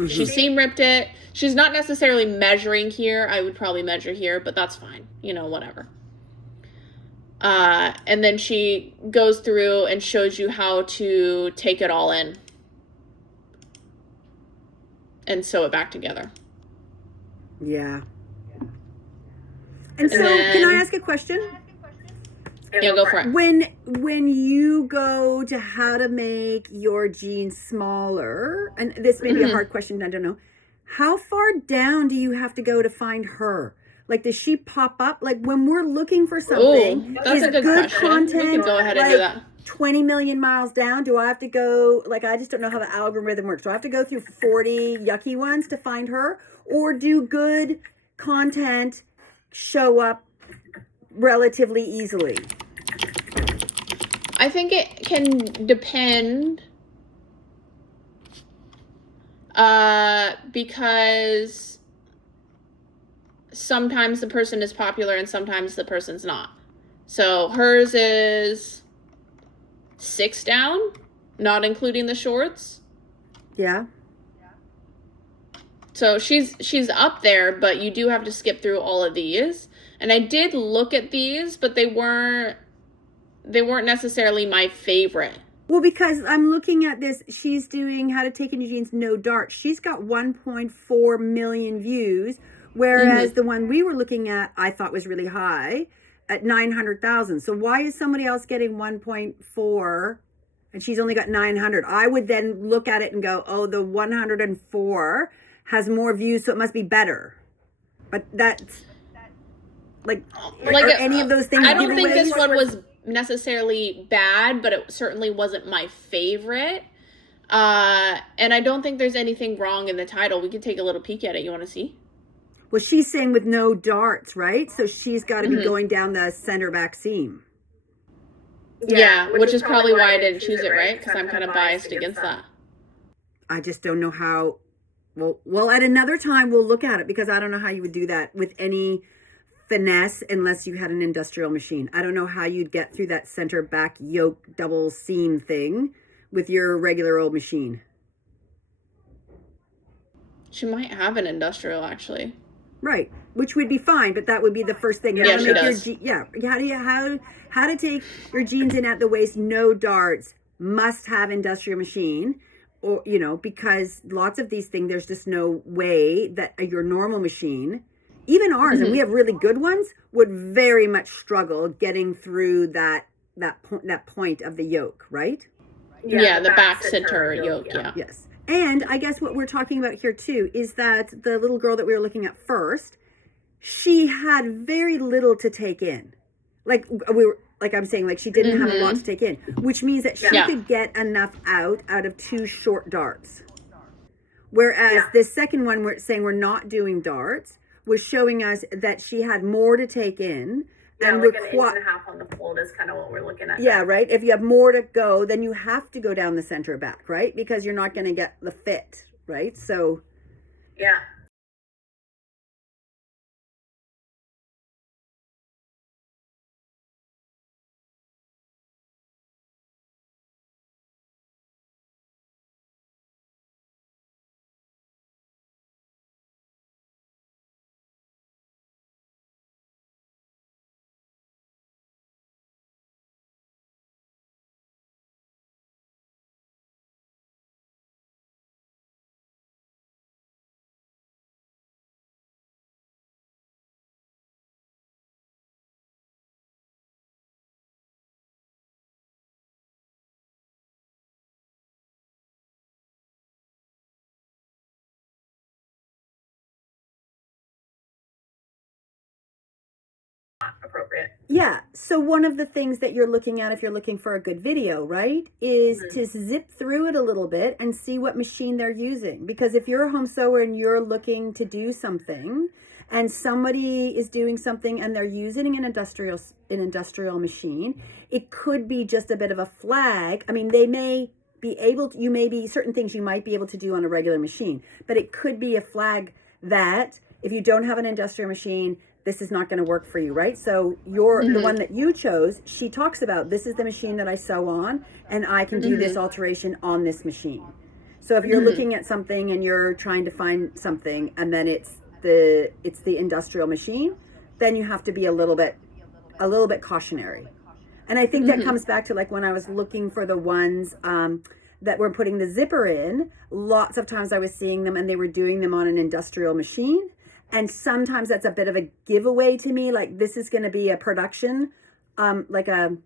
she seam ripped it. She's not necessarily measuring here. I would probably measure here, but that's fine. Whatever. And then she goes through and shows you how to take it all in and sew it back together. Yeah. And so, can I ask a question? Yeah, go for it. When you go to how to make your jeans smaller, and this may be a hard question, I don't know, how far down do you have to go to find her? Like, does she pop up? Like, when we're looking for something, that's a good question. Content, we can go ahead and do that. 20 million miles down, do I have to go, I just don't know how the algorithm works. Do I have to go through 40 yucky ones to find her? Or do good content show up relatively easily? I think it can depend because sometimes the person is popular and sometimes the person's not. So hers is 6 down not including the shorts. Yeah. So she's up there, but you do have to skip through all of these. And I did look at these, but they weren't necessarily my favorite. Well, because I'm looking at this, she's doing how to take in your jeans, no darts. She's got 1.4 million views, whereas the one we were looking at, I thought was really high at 900,000. So why is somebody else getting 1.4 and she's only got 900? I would then look at it and go, oh, the 104 has more views, so it must be better. But that's like any of those things. I don't think this one was necessarily bad, but it certainly wasn't my favorite. And I don't think there's anything wrong in the title. We can take a little peek at it. You want to see? Well, she's saying with no darts, right? So she's got to be going down the center back seam. Yeah, which is probably why I didn't choose it, right? Because I'm kind of biased against that. I just don't know how. Well, at another time we'll look at it, because I don't know how you would do that with any finesse unless you had an industrial machine. I don't know how you'd get through that center back yoke double seam thing with your regular old machine. She might have an industrial, actually. Right, which would be fine, but that would be the first thing. Yeah, she does. How to take your jeans in at the waist, no darts, must have industrial machine, or because lots of these things, there's just no way that your normal machine, even ours, and we have really good ones, would very much struggle getting through that point of the yoke, right? Yeah, the back center yoke. Yeah. Yes. And I guess what we're talking about here too is that the little girl that we were looking at first, she had very little to take in. Like I'm saying, like she didn't have a lot to take in, which means that she could get enough out of 2 short darts. Whereas the second one, we're saying we're not doing darts, was showing us that she had more to take in. Yeah, and like an inch and a half on the fold is kind of what we're looking at. Yeah, right. If you have more to go, then you have to go down the center back, right? Because you're not going to get the fit, right? So, yeah. Appropriate. Yeah. So one of the things that you're looking at if you're looking for a good video, right, is to zip through it a little bit and see what machine they're using. Because if you're a home sewer and you're looking to do something and somebody is doing something and they're using an industrial machine, it could be just a bit of a flag. I mean, they may be able to, certain things you might be able to do on a regular machine, but it could be a flag that if you don't have an industrial machine, this is not going to work for you, right? So the one that you chose, she talks about, this is the machine that I sew on, and I can do this alteration on this machine. So if you're looking at something and you're trying to find something, and then it's the industrial machine, then you have to be a little bit cautionary. And I think that comes back to like when I was looking for the ones that were putting the zipper in, lots of times I was seeing them and they were doing them on an industrial machine. And sometimes that's a bit of a giveaway to me. Like this is going to be a production, like a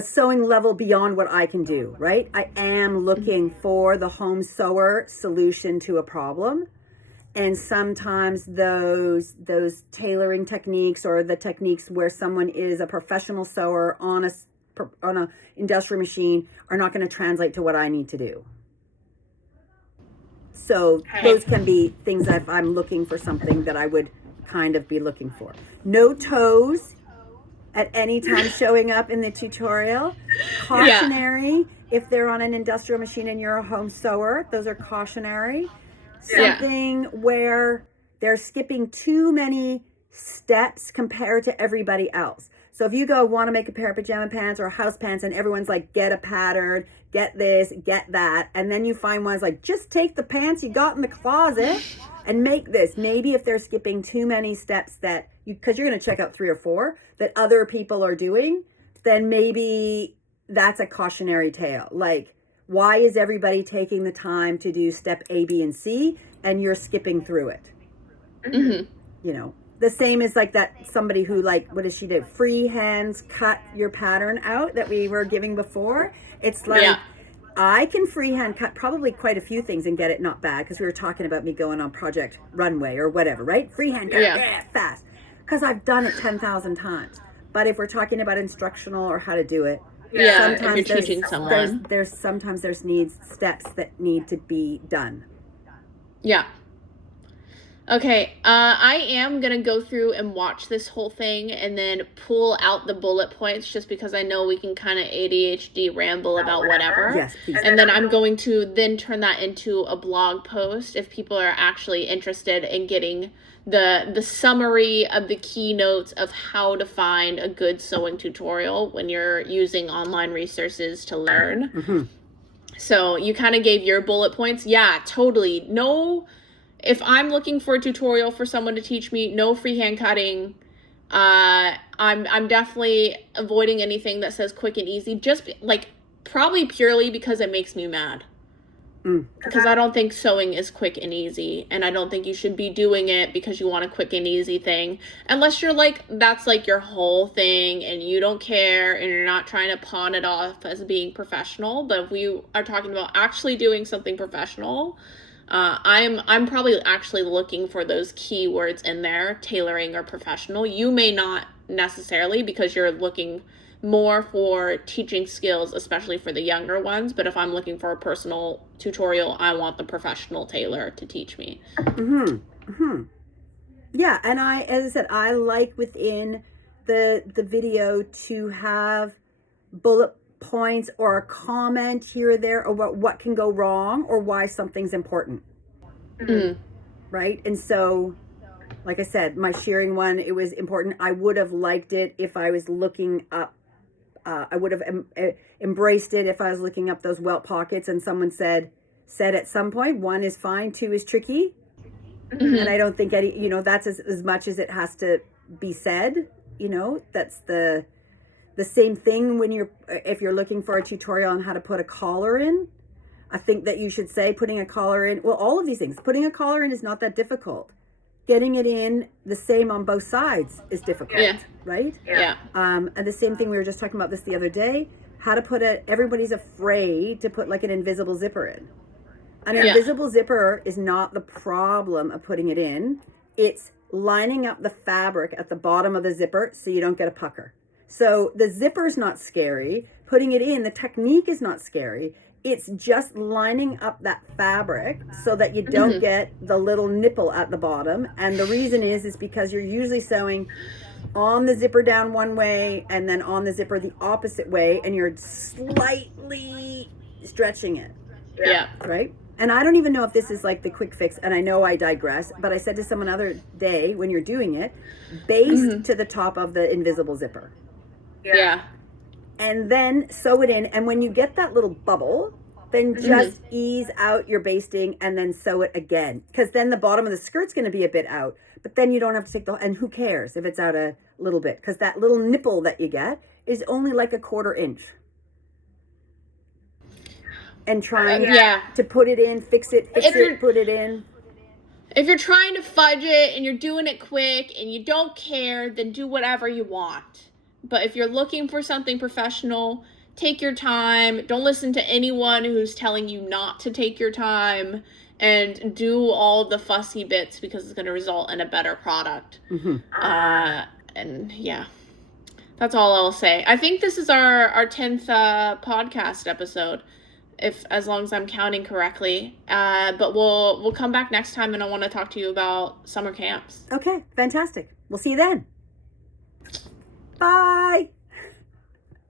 sewing level beyond what I can do, right? I am looking for the home sewer solution to a problem. And sometimes those tailoring techniques or the techniques where someone is a professional sewer on a industrial machine are not going to translate to what I need to do. So those can be things that if I'm looking for something that I would kind of be looking for. No toes at any time showing up in the tutorial. Cautionary if they're on an industrial machine and you're a home sewer. Those are cautionary. Something where they're skipping too many steps compared to everybody else. So if you go want to make a pair of pajama pants or house pants and everyone's like, get a pattern, get this, get that. And then you find one's like, just take the pants you got in the closet and make this. Maybe if they're skipping too many steps that because you're going to check out 3 or 4 that other people are doing, then maybe that's a cautionary tale. Like, why is everybody taking the time to do step A, B, and C and you're skipping through it? Mm-hmm. You know, the same as like that somebody who like, what does she do? Free hands cut your pattern out that we were giving before. It's like, I can freehand cut probably quite a few things and get it not bad because we were talking about me going on Project Runway or whatever, right? Freehand cut fast because I've done it 10,000 times. But if we're talking about instructional or how to do it, sometimes if you're teaching someone, there's needs steps that need to be done. Yeah. Okay, I am going to go through and watch this whole thing and then pull out the bullet points just because I know we can kind of ADHD ramble about whatever. Yes, please. And then I'm going to then turn that into a blog post if people are actually interested in getting the summary of the keynotes of how to find a good sewing tutorial when you're using online resources to learn. Mm-hmm. So you kind of gave your bullet points. Yeah, totally. No... If I'm looking for a tutorial for someone to teach me, no freehand cutting. I'm definitely avoiding anything that says quick and easy. Just like probably purely because it makes me mad. Because I don't think sewing is quick and easy, and I don't think you should be doing it because you want a quick and easy thing, unless you're like that's like your whole thing and you don't care and you're not trying to pawn it off as being professional. But if we are talking about actually doing something professional. I'm probably actually looking for those keywords in there, tailoring or professional. You may not necessarily because you're looking more for teaching skills, especially for the younger ones. But if I'm looking for a personal tutorial, I want the professional tailor to teach me. Yeah, and as I said, I like within the video to have bullet points or a comment here or there or what can go wrong or why something's important. Right? And so, like I said, my shearing one, it was important. I would have liked it if I was looking up, I would have embraced it if I was looking up those welt pockets and someone said at some point, 1 is fine, 2 is tricky. And I don't think that's as much as it has to be said, that's the same thing when if you're looking for a tutorial on how to put a collar in. I think that you should say putting a collar in, well, all of these things, putting a collar in is not that difficult. Getting it in the same on both sides is difficult, right? Yeah. And the same thing, we were just talking about this the other day, how to put everybody's afraid to put like an invisible zipper in. An invisible zipper is not the problem of putting it in. It's lining up the fabric at the bottom of the zipper so you don't get a pucker. So the zipper's not scary. Putting it in, the technique is not scary. It's just lining up that fabric so that you don't get the little nipple at the bottom. And the reason is because you're usually sewing on the zipper down one way and then on the zipper the opposite way, and you're slightly stretching it. Yeah. Right? And I don't even know if this is like the quick fix, and I know I digress, but I said to someone the other day, when you're doing it, baste to the top of the invisible zipper. Yeah. And then sew it in, and when you get that little bubble, then just ease out your basting and then sew it again. Because then the bottom of the skirt's going to be a bit out, but then you don't have to take and who cares if it's out a little bit, because that little nipple that you get is only like a 1/4 inch. And trying to put it in, fix it, put it in. If you're trying to fudge it and you're doing it quick and you don't care, then do whatever you want. But if you're looking for something professional, take your time. Don't listen to anyone who's telling you not to take your time, and do all the fussy bits because it's going to result in a better product. And yeah, that's all I'll say. I think this is our 10th podcast episode, as long as I'm counting correctly. But we'll come back next time, and I want to talk to you about summer camps. Okay, fantastic. We'll see you then. Bye.